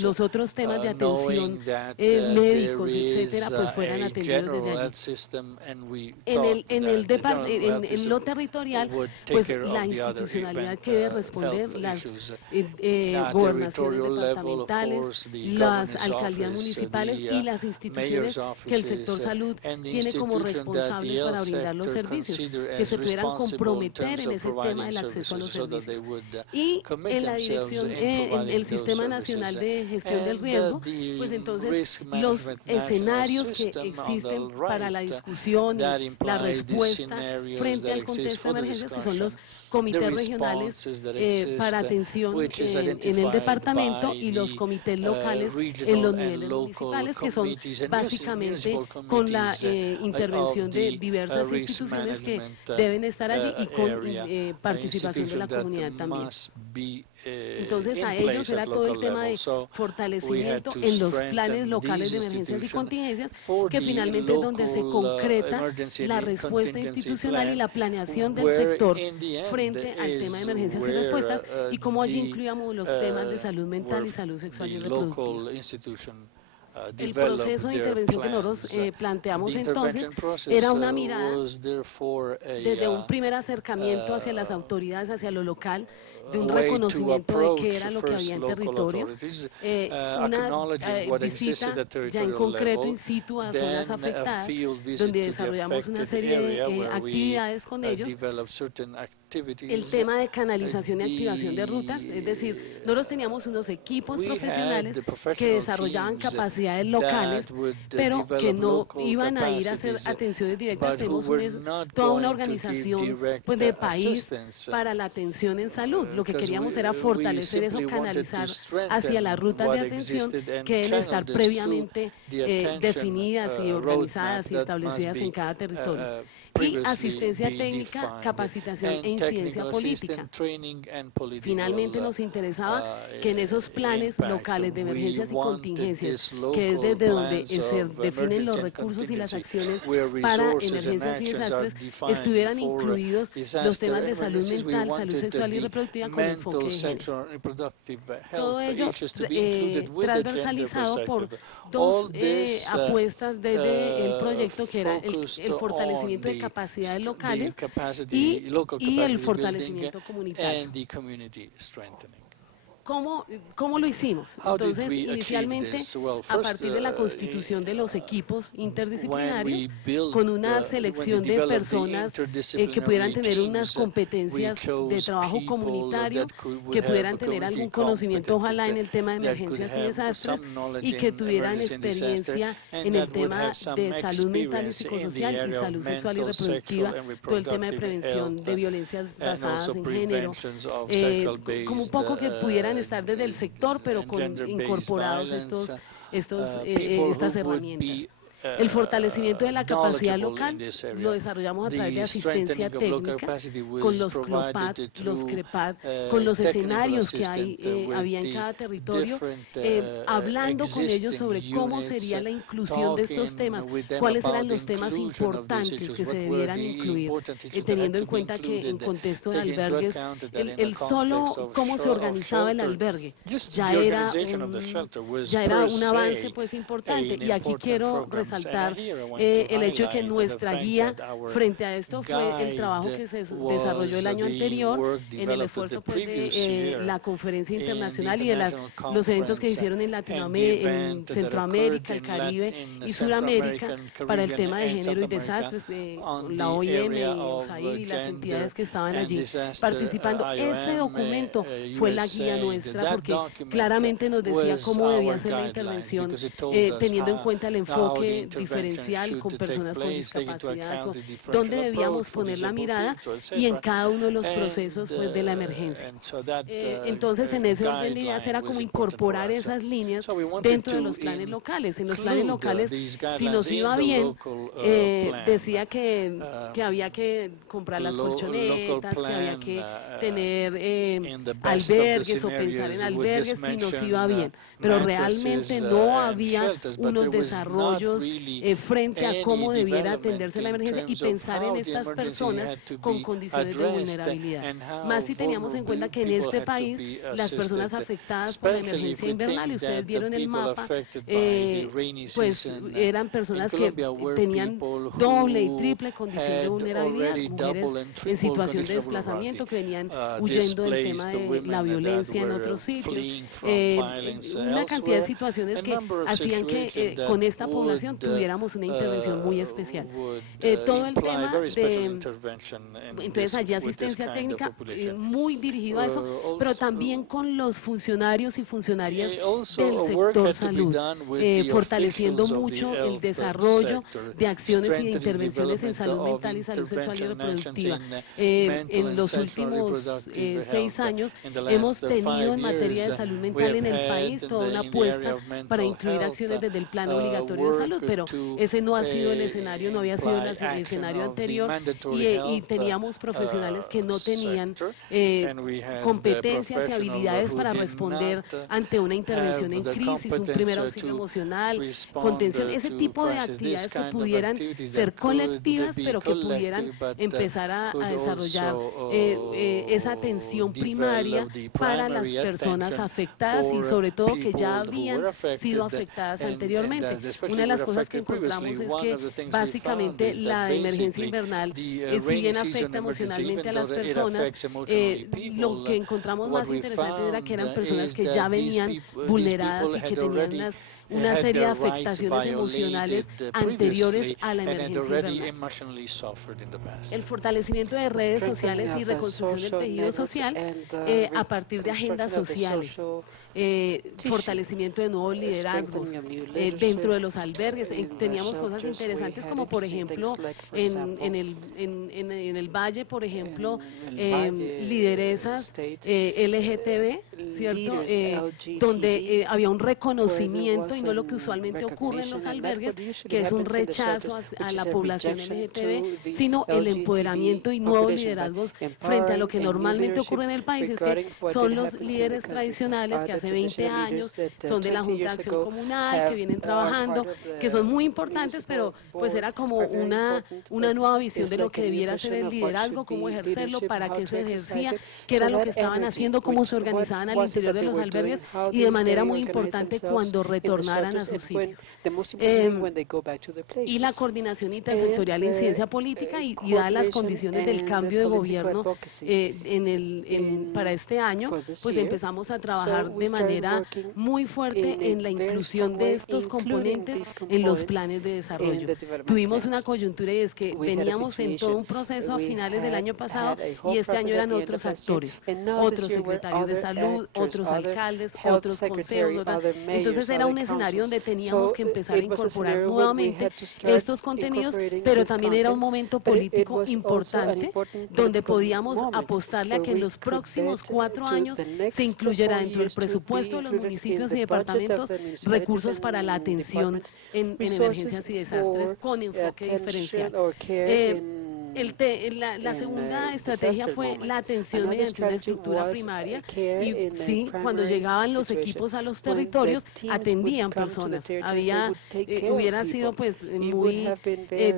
los otros temas de atención, médicos, etcétera, pues fueran atendidos desde allí. En lo territorial, pues la institucionalidad que debe responder, las gobernaciones departamentales, las alcaldías municipales y las instituciones que el sector salud tiene como responsables para brindar los servicios, que se pudieran comprometer en ese tema del acceso a los servicios. Y en la dirección, en el Sistema Nacional de Gestión del Riesgo, pues entonces los escenarios que existen para la discusión y la respuesta frente al contexto de emergencias, que son los comités regionales para atención en el departamento y los comités locales en los niveles municipales, que son básicamente con la intervención de diversas instituciones que deben estar allí y con participación de la comunidad también. Entonces a ellos era todo el tema de fortalecimiento en los planes locales de emergencias y contingencias, que finalmente es donde se concreta la respuesta institucional y la planeación del sector frente al tema de emergencias y respuestas, y cómo allí incluíamos los temas de salud mental y salud sexual y reproductiva. El proceso de intervención que nosotros planteamos entonces era una mirada desde un primer acercamiento hacia las autoridades, hacia lo local, de un reconocimiento de qué era lo que había en territorio, una visita ya en concreto in situ a zonas afectadas, donde desarrollamos una serie de actividades con ellos. El tema de canalización y activación de rutas, es decir, nosotros teníamos unos equipos profesionales que desarrollaban capacidades locales, pero que no iban a ir a hacer atenciones directas. Tenemos toda una organización pues, de país para la atención en salud. Lo que queríamos era fortalecer eso, canalizar hacia las rutas de atención que deben estar previamente definidas y organizadas y establecidas en cada territorio. Y asistencia técnica, capacitación e incidencia política. Finalmente nos interesaba que en esos planes locales de emergencias y contingencias, que es desde donde se definen los recursos y las acciones para emergencias y desastres, estuvieran incluidos los temas de salud mental, salud sexual y reproductiva con enfoque de género. Todo ello transversalizado por dos apuestas desde el proyecto, que era el fortalecimiento de capacidades locales y el fortalecimiento comunitario. ¿Cómo lo hicimos? Entonces, inicialmente, a partir de la constitución de los equipos interdisciplinarios, con una selección de personas que pudieran tener unas competencias de trabajo comunitario, que pudieran tener algún conocimiento, ojalá, en el tema de emergencias y desastres, y que tuvieran experiencia en el tema de salud mental y psicosocial y salud sexual y reproductiva, todo el tema de prevención de violencias basadas en género, como un poco que pudieran estar desde el sector, pero incorporados estas herramientas. El fortalecimiento de la capacidad local lo desarrollamos a través de asistencia técnica con los CLOPAD, los CREPAD, con los escenarios que había en cada territorio, hablando con ellos sobre cómo sería la inclusión de estos temas, cuáles eran los temas importantes que se debieran incluir, teniendo en cuenta que en contexto de albergues, el solo cómo se organizaba el albergue ya era un avance pues importante, y aquí quiero resaltar el hecho de que nuestra guía frente a esto fue el trabajo que se desarrolló el año anterior en el esfuerzo pues, de la conferencia internacional y de los eventos que hicieron en Latinoamérica, en Centroamérica, el Caribe y Sudamérica para el tema de género y desastres, de la OIM y USAID y las entidades que estaban allí participando. Ese documento fue la guía nuestra porque claramente nos decía cómo debía ser la intervención teniendo en cuenta el enfoque diferencial con personas con discapacidad, dónde debíamos poner la mirada y en cada uno de los procesos pues, de la emergencia. Entonces, en ese orden de ideas era como incorporar esas líneas dentro de los planes locales. En los planes locales, si nos iba bien, decía que había que comprar las colchonetas, que había que tener albergues o pensar en albergues si nos iba bien. Pero realmente no había unos desarrollos frente a cómo debiera atenderse la emergencia y pensar en estas personas con condiciones de vulnerabilidad. Más si teníamos en cuenta que en este país las personas afectadas por la emergencia invernal, y ustedes vieron el mapa, pues eran personas que tenían doble y triple condición de vulnerabilidad, mujeres en situación de desplazamiento que venían huyendo del tema de la violencia en otros sitios, una cantidad de situaciones que hacían que con esta población tuviéramos una intervención muy especial. Todo el tema de, entonces allí asistencia técnica muy dirigido a eso, pero también con los funcionarios y funcionarias del sector salud, fortaleciendo mucho el desarrollo de acciones y de intervenciones en salud mental y salud sexual y reproductiva. En los últimos 6 años hemos tenido en materia de salud mental en el país toda una apuesta para incluir acciones desde el plan obligatorio de salud, pero ese no ha sido el escenario, no había sido el escenario anterior, y teníamos profesionales que no tenían competencias y habilidades para responder ante una intervención en crisis, un primer auxilio emocional, contención, ese tipo de actividades que pudieran ser colectivas, pero que pudieran empezar a desarrollar esa atención primaria para las personas afectadas y sobre todo que ya habían sido afectadas anteriormente. Una de las cosas que encontramos es que básicamente la emergencia invernal, si bien afecta emocionalmente a las personas, lo que encontramos más interesante era que eran personas que ya venían vulneradas y que tenían una serie de afectaciones emocionales anteriores a la emergencia invernal. El fortalecimiento de redes sociales y reconstrucción del tejido social a partir de agendas sociales. Fortalecimiento de nuevos liderazgos dentro de los albergues. Teníamos cosas interesantes como por ejemplo en el Valle, por ejemplo, lideresas LGTB, ¿cierto? Donde había un reconocimiento y no lo que usualmente ocurre en los albergues, que es un rechazo a la población LGTB, sino el empoderamiento y nuevos liderazgos frente a lo que normalmente ocurre en el país, es que son los líderes tradicionales que hace 20 años son de la Junta de Acción Comunal, que vienen trabajando, que son muy importantes, pero pues era como una nueva visión de lo que debiera ser el liderazgo, cómo ejercerlo, para qué se ejercía, qué era lo que estaban haciendo, cómo se organizaban al interior de los albergues, y de manera muy importante cuando retornaban retornaran a sus sitios. Y la coordinación intersectorial en ciencia política y dadas las condiciones del cambio de gobierno para este año, pues empezamos a trabajar de manera muy fuerte en la inclusión de estos componentes en los planes de desarrollo. Tuvimos una coyuntura y es que veníamos en todo un proceso a finales del año pasado y este año eran otros actores, otros secretarios de salud, otros alcaldes, otros consejos, entonces era un escenario donde teníamos que empezar a incorporar nuevamente estos contenidos, pero también era un momento político importante donde podíamos apostarle a que en los próximos 4 años se incluyera dentro del presupuesto de los municipios y departamentos recursos para la atención en emergencias y desastres con enfoque diferencial. La segunda estrategia fue la atención mediante una estructura primaria y sí, cuando llegaban los equipos a los territorios atendían personas. Hubiera sido pues muy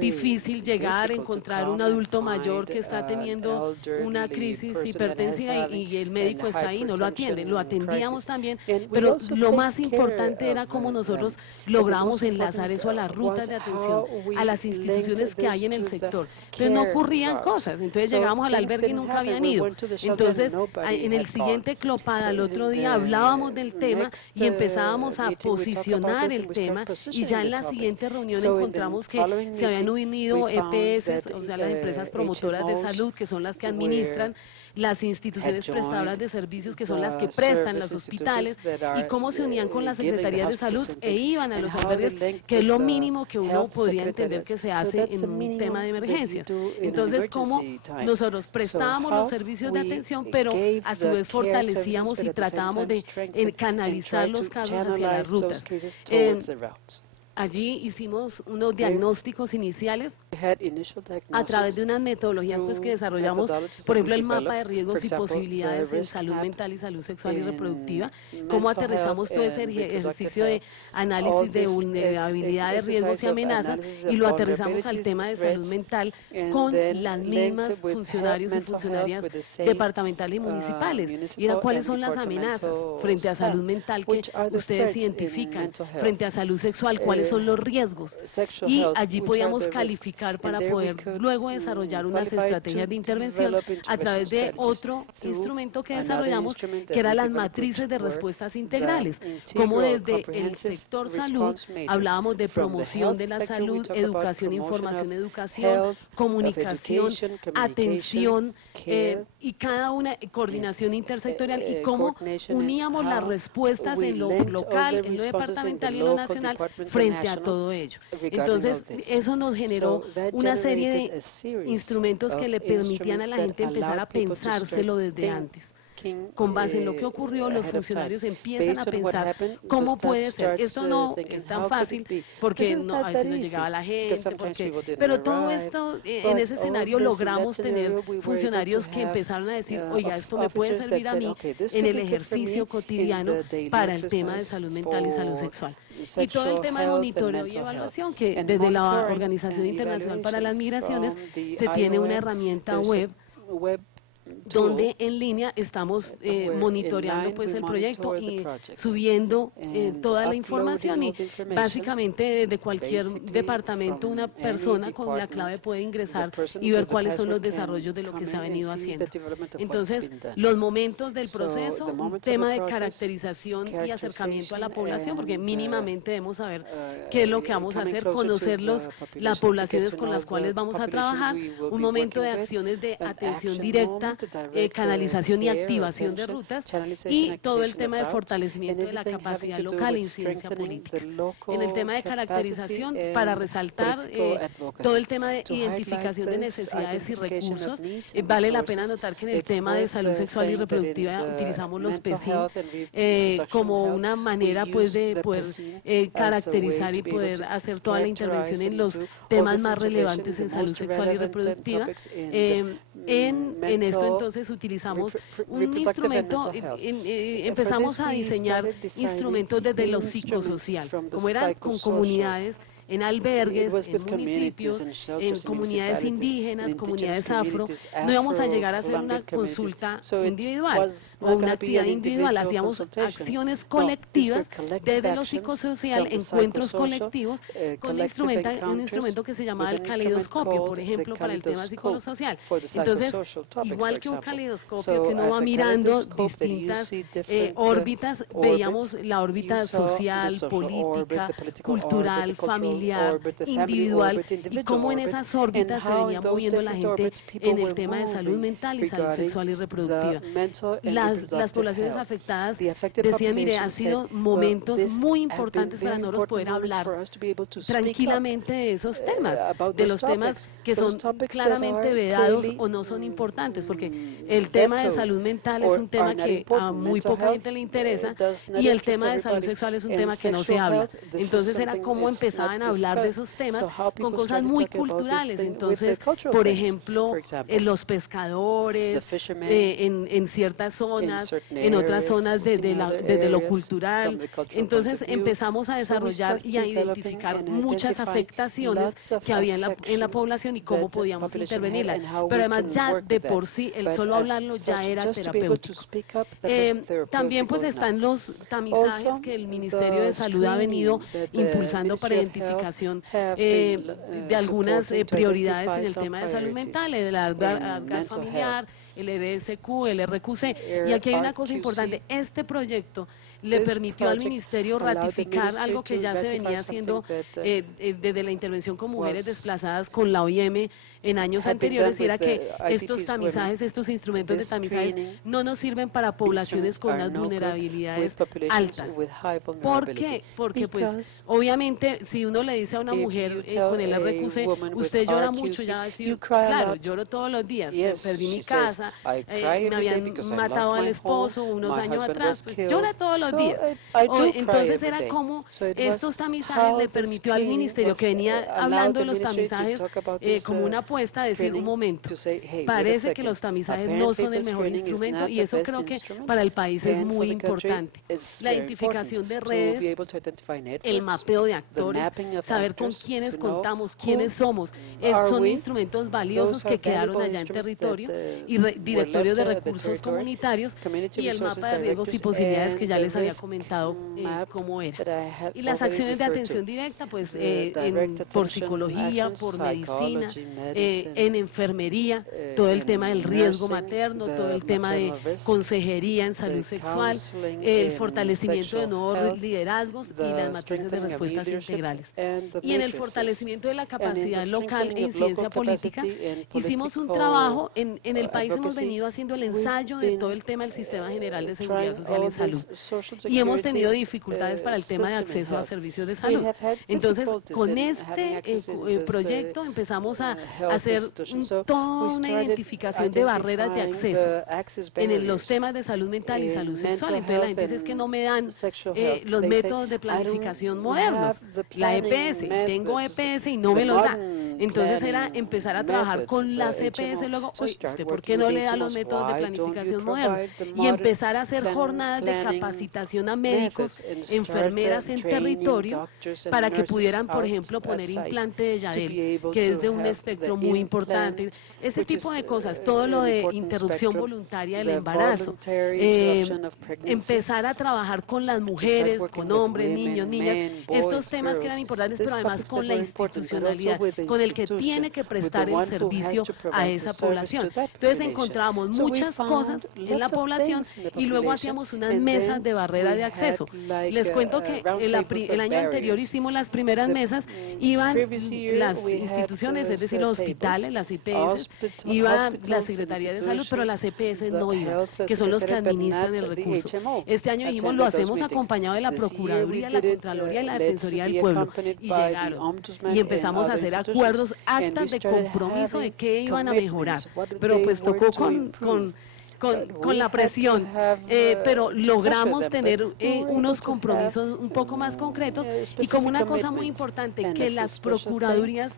difícil llegar, encontrar un adulto mayor que está teniendo una crisis hipertensiva y el médico está ahí, no lo atiende. Lo atendíamos también, pero lo más importante era cómo nosotros logramos enlazar eso a las rutas de atención, a las instituciones que hay en el sector. Entonces no ocurrían cosas, entonces llegábamos al albergue y nunca habían ido. Entonces en el siguiente Clopada, el otro día hablábamos del tema y empezábamos a posicionar el tema y ya en la siguiente reunión encontramos que se habían unido EPS, o sea las empresas promotoras de salud que son las que administran, las instituciones prestadoras de servicios que son las que prestan los hospitales y cómo se unían con las secretarías de salud e iban a los albergues, que es lo mínimo que uno podría entender que se hace en un tema de emergencias. Entonces, cómo nosotros prestábamos los servicios de atención, pero a su vez fortalecíamos y tratábamos de canalizar los casos hacia las rutas. Allí hicimos unos diagnósticos iniciales a través de unas metodologías pues, que desarrollamos, por ejemplo, el mapa de riesgos y posibilidades en salud mental y salud sexual y reproductiva, cómo aterrizamos todo ese ejercicio de análisis de vulnerabilidad de riesgos y amenazas y lo aterrizamos al tema de salud mental con las mismas funcionarios y funcionarias departamentales y municipales. Y era cuáles son las amenazas frente a salud mental que ustedes identifican, frente a salud sexual, cuáles son los riesgos. Y allí podíamos calificar para poder luego desarrollar unas estrategias de intervención a través de otro instrumento que desarrollamos, que eran las matrices de respuestas integrales, como desde el sector salud hablábamos de promoción de la salud, educación, información, educación, comunicación, atención y cada una coordinación intersectorial y cómo uníamos las respuestas en lo local, en lo departamental y en lo nacional frente a todo ello. Entonces eso nos generó una serie de instrumentos que le permitían a la gente empezar a pensárselo desde antes. Con base en lo que ocurrió, los funcionarios empiezan a pensar cómo puede ser. Esto no es tan fácil porque a veces no llegaba la gente, pero todo esto, en ese escenario logramos tener funcionarios que empezaron a decir, oiga, esto me puede servir a mí en el ejercicio cotidiano para el tema de salud mental y salud sexual. Y todo el tema de monitoreo y evaluación, que desde la Organización Internacional para las Migraciones se tiene una herramienta web donde en línea estamos monitoreando pues el proyecto y subiendo toda la información y básicamente de cualquier departamento una persona con la clave puede ingresar y ver cuáles son los desarrollos de lo que se ha venido haciendo. Entonces, los momentos del proceso, un tema de caracterización y acercamiento a la población, porque mínimamente debemos saber qué es lo que vamos a hacer, conocer las poblaciones con las cuales vamos a trabajar, un momento de acciones de atención directa, canalización y activación de rutas y todo el tema de fortalecimiento de la capacidad local e incidencia política. En el tema de caracterización, para resaltar todo el tema de identificación de necesidades y recursos, vale la pena notar que en el tema de salud sexual y reproductiva utilizamos los PECIN como una manera pues de poder caracterizar y poder hacer toda la intervención en los temas más relevantes en salud sexual y reproductiva. En esto entonces utilizamos un instrumento, empezamos a diseñar instrumentos desde lo psicosocial, como era con comunidades en albergues, en municipios, en comunidades indígenas, comunidades afro, no íbamos a llegar a hacer una consulta individual o una actividad individual, hacíamos acciones colectivas desde lo psicosocial, encuentros colectivos con un instrumento que se llamaba el caleidoscopio, por ejemplo, para el tema psicosocial. Entonces, igual que un caleidoscopio que uno va mirando distintas órbitas, veíamos la órbita social, política, cultural, familiar, individual, y cómo en esas órbitas se venía moviendo la gente en el tema de salud mental y salud sexual y reproductiva. Las poblaciones afectadas decían, mire, han sido momentos muy importantes para nosotros poder hablar tranquilamente de esos temas, de los temas que son claramente vedados o no son importantes, porque el tema de salud mental es un tema que a muy poca gente le interesa y el tema de salud sexual es un tema que no se habla. Entonces era cómo empezaban a hablar de esos temas con cosas muy culturales. Entonces, por ejemplo, los pescadores, en ciertas zonas, en otras zonas desde lo cultural. Entonces empezamos a desarrollar y a identificar muchas afectaciones que había en la población y cómo podíamos intervenirlas. Pero además ya de por sí, el solo hablarlo ya era terapéutico. También pues están los tamizajes que el Ministerio de Salud ha venido impulsando para identificación de algunas prioridades en el tema de salud mental, el ADGAR familiar, el RSQ, el RQC. Y aquí hay una cosa importante, este proyecto le permitió al Ministerio ratificar algo que ya se venía haciendo desde la intervención con mujeres desplazadas con la OIM en años anteriores, y era que estos tamizajes, estos instrumentos de tamizajes no nos sirven para poblaciones con unas vulnerabilidades altas. ¿Por qué? Porque pues obviamente si uno le dice a una mujer con el RQC, usted llora mucho, ya va a decir, claro, lloro todos los días, perdí mi casa, me habían matado al esposo unos años atrás, pues llora todos los días. Entonces era como estos tamizajes le permitió al Ministerio, que venía hablando de los tamizajes como una apuesta, a decir, un momento, parece que los tamizajes no son el mejor instrumento, y eso creo que para el país es muy importante. La identificación de redes, el mapeo de actores, saber con quiénes contamos, quiénes somos, son instrumentos valiosos que quedaron allá en territorio y directorios de recursos comunitarios, y el mapa de riesgos y posibilidades que ya les había comentado cómo era. Y las acciones de atención directa, pues por psicología, por medicina, en enfermería, todo el tema del riesgo materno, todo el tema de consejería en salud sexual, el fortalecimiento de nuevos liderazgos y las matrices de respuestas integrales. Y en el fortalecimiento de la capacidad local en ciencia política, hicimos un trabajo, en el país hemos venido haciendo el ensayo de todo el tema del Sistema General de Seguridad Social en Salud, y hemos tenido dificultades para el tema de acceso a servicios de salud. Entonces, con este proyecto empezamos a hacer toda una identificación de barreras de acceso en los temas de salud mental y salud sexual. Entonces la gente dice, es que no me dan los métodos de planificación modernos, la EPS, tengo EPS y no me los dan. Entonces era empezar a trabajar con las EPS, luego, ¿usted por qué no le da los métodos de planificación modernos? Y empezar a hacer jornadas de capacitación a médicos, enfermeras en territorio, para que pudieran, por ejemplo, poner implante de Yadel, que es de un espectro muy importante. Ese tipo de cosas, todo lo de interrupción voluntaria del embarazo, empezar a trabajar con las mujeres, con hombres, niños, niñas, estos temas que eran importantes, pero además con la institucionalidad, con el que tiene que prestar el servicio a esa población. Entonces encontrábamos muchas cosas en la población y luego hacíamos unas mesas de barrera de acceso. Les cuento que el año anterior hicimos las primeras mesas, iban las instituciones, es decir, los hospitales, las IPS, iba la Secretaría de Salud, pero las EPS no iban, que son los que administran el recurso. Este año dijimos, lo hacemos acompañado de la Procuraduría, la Contraloría y la Defensoría del Pueblo, y llegaron. Y empezamos a hacer acuerdos, actas de compromiso de qué iban a mejorar. Pero pues tocó con con la presión, pero logramos tener unos compromisos un poco más concretos y como una cosa muy importante, que las procuradurías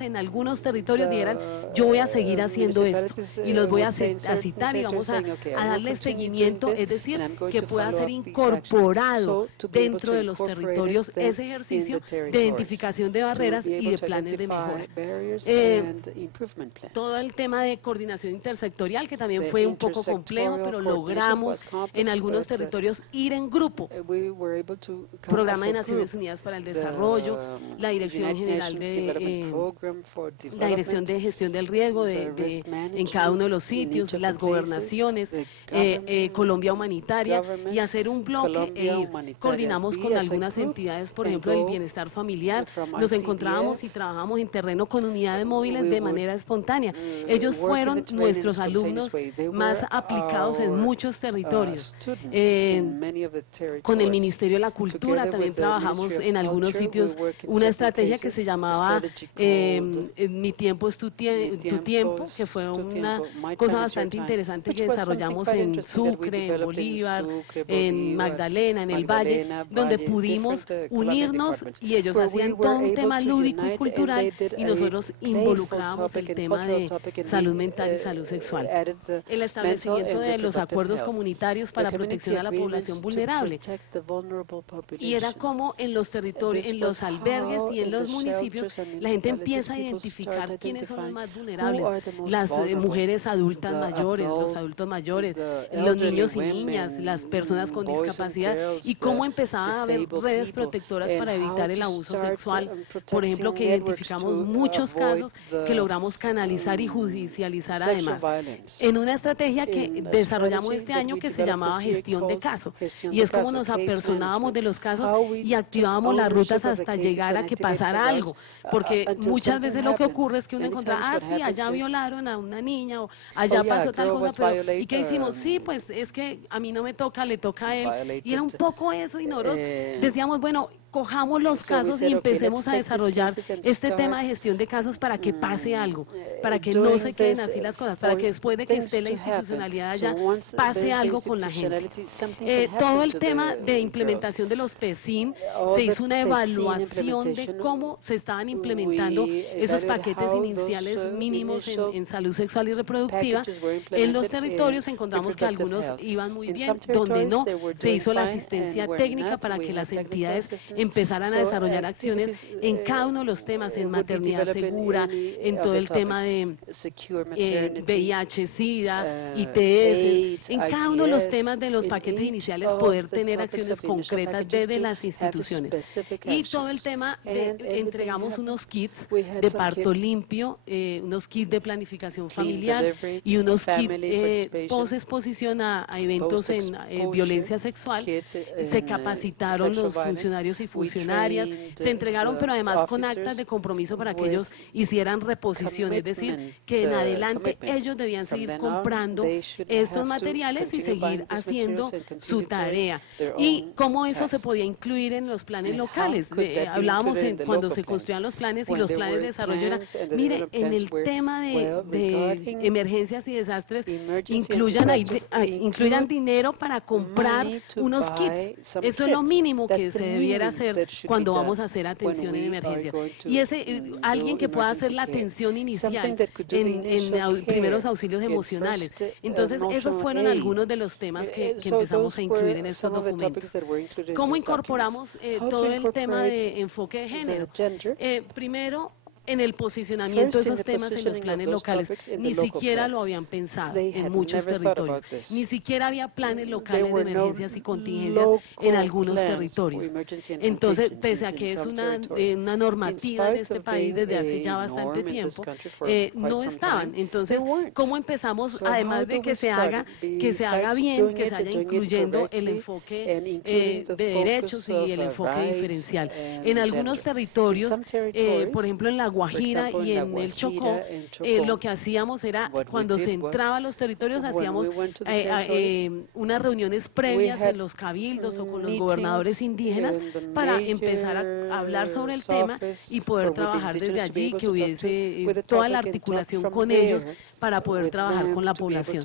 en algunos territorios dijeran, yo voy a seguir haciendo esto y los voy a citar y vamos a darle seguimiento, es decir, que pueda ser incorporado dentro de los territorios ese ejercicio de identificación de barreras y de planes de mejora. Todo el tema de coordinación intersectorial, que también fue un poco complejo, pero logramos en algunos territorios ir en grupo. Programa de Naciones Unidas para el Desarrollo, la Dirección General la Dirección de Gestión del Riego en cada uno de los sitios, las gobernaciones, Colombia Humanitaria, y hacer un bloque. Coordinamos con algunas entidades, por ejemplo, el bienestar familiar. Nos encontrábamos y trabajábamos en terreno con unidades móviles de manera espontánea. Ellos fueron nuestros alumnos más aplicados en muchos territorios. Con el Ministerio de la Cultura también trabajamos en algunos sitios una estrategia que se llamaba Mi tiempo es tu tiempo, que fue una cosa bastante interesante que desarrollamos en Sucre, en Bolívar, en Magdalena, en el Valle, donde pudimos unirnos y ellos hacían todo un tema lúdico y cultural y nosotros involucrábamos el tema de salud mental y salud sexual. El establecimiento de los acuerdos comunitarios para protección a la población vulnerable. Y era como en los territorios, en los albergues y en los municipios, la gente empieza a identificar quiénes son los más vulnerables. Las mujeres adultas mayores, los adultos mayores, los niños y niñas, las personas con discapacidad, y cómo empezaba a haber redes protectoras para evitar el abuso sexual. Por ejemplo, que identificamos muchos casos que logramos canalizar y judicializar además. En una estrategia que desarrollamos este año que se llamaba gestión de caso, y es como nos apersonábamos de los casos y activábamos las rutas hasta llegar a que pasara algo, porque muchas veces lo que ocurre es que uno encuentra, sí, allá violaron a una niña, o allá pasó tal cosa, pero ¿y qué hicimos? Sí, pues es que a mí no me toca, le toca a él, y era un poco eso, y nosotros decíamos, bueno, cojamos los casos y empecemos a desarrollar este tema de gestión de casos para que pase algo, para que no se queden así las cosas, para que después de que esté la institucionalidad allá, pase algo con la gente. Todo el tema de implementación de los PECIN, se hizo una evaluación de cómo se estaban implementando esos paquetes iniciales mínimos en salud sexual y reproductiva. En los territorios encontramos que algunos iban muy bien, donde no, se hizo la asistencia técnica para que las entidades empezaran a desarrollar acciones en cada uno de los temas, en maternidad segura, en todo el tema de VIH, SIDA, ITS, en cada uno de los temas de los paquetes iniciales poder tener acciones concretas desde las instituciones. Y todo el tema entregamos unos kits de parto limpio, unos kits de planificación familiar y unos kits post-exposición a eventos en violencia sexual. Se capacitaron los funcionarios y funcionarias, se entregaron, pero además con actas de compromiso para que ellos hicieran reposición, es decir, que en adelante ellos debían seguir comprando estos materiales y seguir haciendo su tarea. Y cómo eso se podía incluir en los planes locales. Hablábamos cuando se construían los planes, y los planes de desarrollo eran, mire, en el tema de emergencias y desastres, incluyan dinero para comprar unos kits. Eso es lo mínimo que se debiera hacer cuando vamos a hacer atención en emergencias. Y alguien que pueda hacer la atención inicial en primeros auxilios emocionales. Entonces, esos fueron algunos de los temas que empezamos a incluir en estos documentos. ¿Cómo incorporamos todo el tema de enfoque de género? Primero, en el posicionamiento de esos temas en los planes locales, ni siquiera lo habían pensado en muchos territorios, ni siquiera había planes locales de emergencias y contingencias en algunos territorios. Entonces, pese a que es una normativa en este país desde hace ya bastante tiempo, no estaban. Entonces, ¿cómo empezamos, además de que se haga bien, que se vaya incluyendo el enfoque de derechos y el enfoque diferencial? En algunos territorios, por ejemplo en la Guajira y en el Chocó, lo que hacíamos era, cuando se entraba a los territorios, hacíamos unas reuniones previas en los cabildos o con los gobernadores indígenas para empezar a hablar sobre el tema y poder trabajar desde allí, que hubiese toda la articulación con ellos para poder trabajar con la población.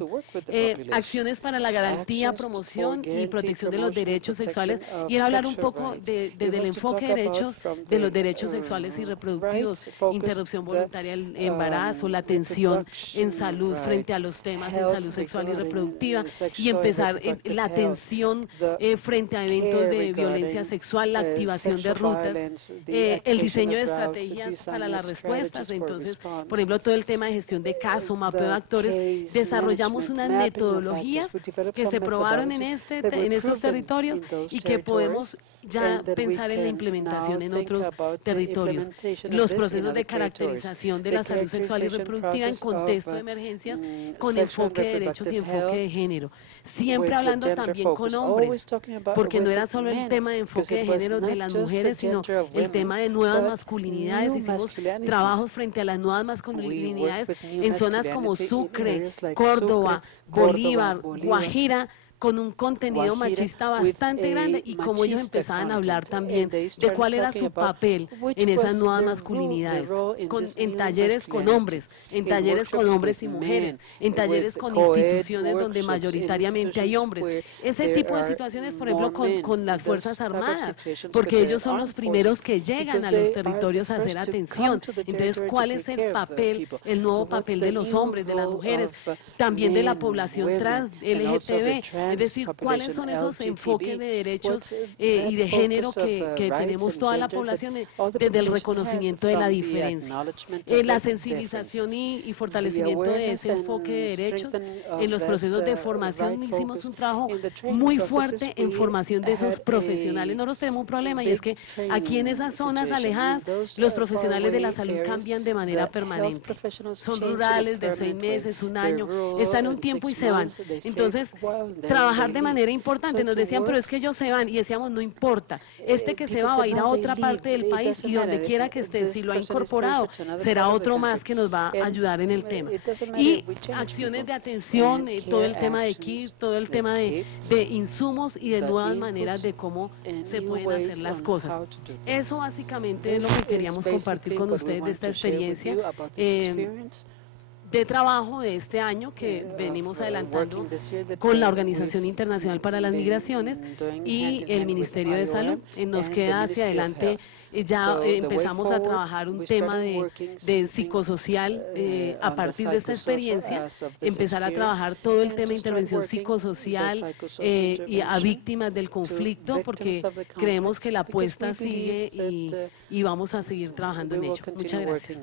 Acciones para la garantía, promoción y protección de los derechos sexuales, y era hablar un poco desde el enfoque de los derechos sexuales y reproductivos, interrupción voluntaria del embarazo, la atención en salud frente a los temas de salud sexual y reproductiva, y empezar la atención frente a eventos de violencia sexual, la activación de rutas, el diseño de estrategias para las respuestas. Entonces, por ejemplo, todo el tema de gestión de caso, mapeo de actores, desarrollamos unas metodologías que se probaron en estos territorios y que podemos ya pensar en la implementación en otros territorios. Los procesos de caracterización de la salud sexual y reproductiva en contexto de emergencias con enfoque de derechos y enfoque de género. Siempre hablando también con hombres, porque no era solo el tema de enfoque de género de las mujeres, sino el tema de nuevas masculinidades. Hicimos trabajos frente a las nuevas masculinidades en zonas como Sucre, Córdoba, Bolívar, Guajira, con un contenido machista bastante grande, y como ellos empezaban a hablar también de cuál era su papel en esas nuevas masculinidades, en talleres con hombres, en talleres con hombres y mujeres, en talleres con instituciones donde mayoritariamente hay hombres. Ese tipo de situaciones, por ejemplo, con las Fuerzas Armadas, porque ellos son los primeros que llegan a los territorios a hacer atención. Entonces, ¿cuál es el papel, el nuevo papel de los hombres, de las mujeres, también de la población trans, LGTB? Es decir, cuáles son esos enfoques de derechos y de género que tenemos toda la población desde el reconocimiento de la diferencia. La sensibilización y fortalecimiento de ese enfoque de derechos en los procesos de formación. Hicimos un trabajo muy fuerte en formación de esos profesionales. Nosotros tenemos un problema, y es que aquí en esas zonas alejadas los profesionales de la salud cambian de manera permanente. Son rurales de 6 meses, un año, están un tiempo y se van. Entonces, trabajar de manera importante. Nos decían, pero es que ellos se van, y decíamos, no importa, que se va a ir a otra parte del país, y donde quiera que esté, si lo ha incorporado, será otro más que nos va a ayudar en el tema. Y acciones de atención, todo el tema de kits, todo el tema de insumos y de nuevas maneras de cómo se pueden hacer las cosas. Eso básicamente es lo que queríamos compartir con ustedes de esta experiencia de trabajo de este año que venimos adelantando con la Organización Internacional para las Migraciones y el Ministerio de Salud. Nos queda hacia adelante, ya empezamos a trabajar un tema de psicosocial a partir de esta experiencia, empezar a trabajar todo el tema de intervención psicosocial y a víctimas del conflicto, porque creemos que la apuesta sigue y vamos a seguir trabajando en ello. Muchas gracias.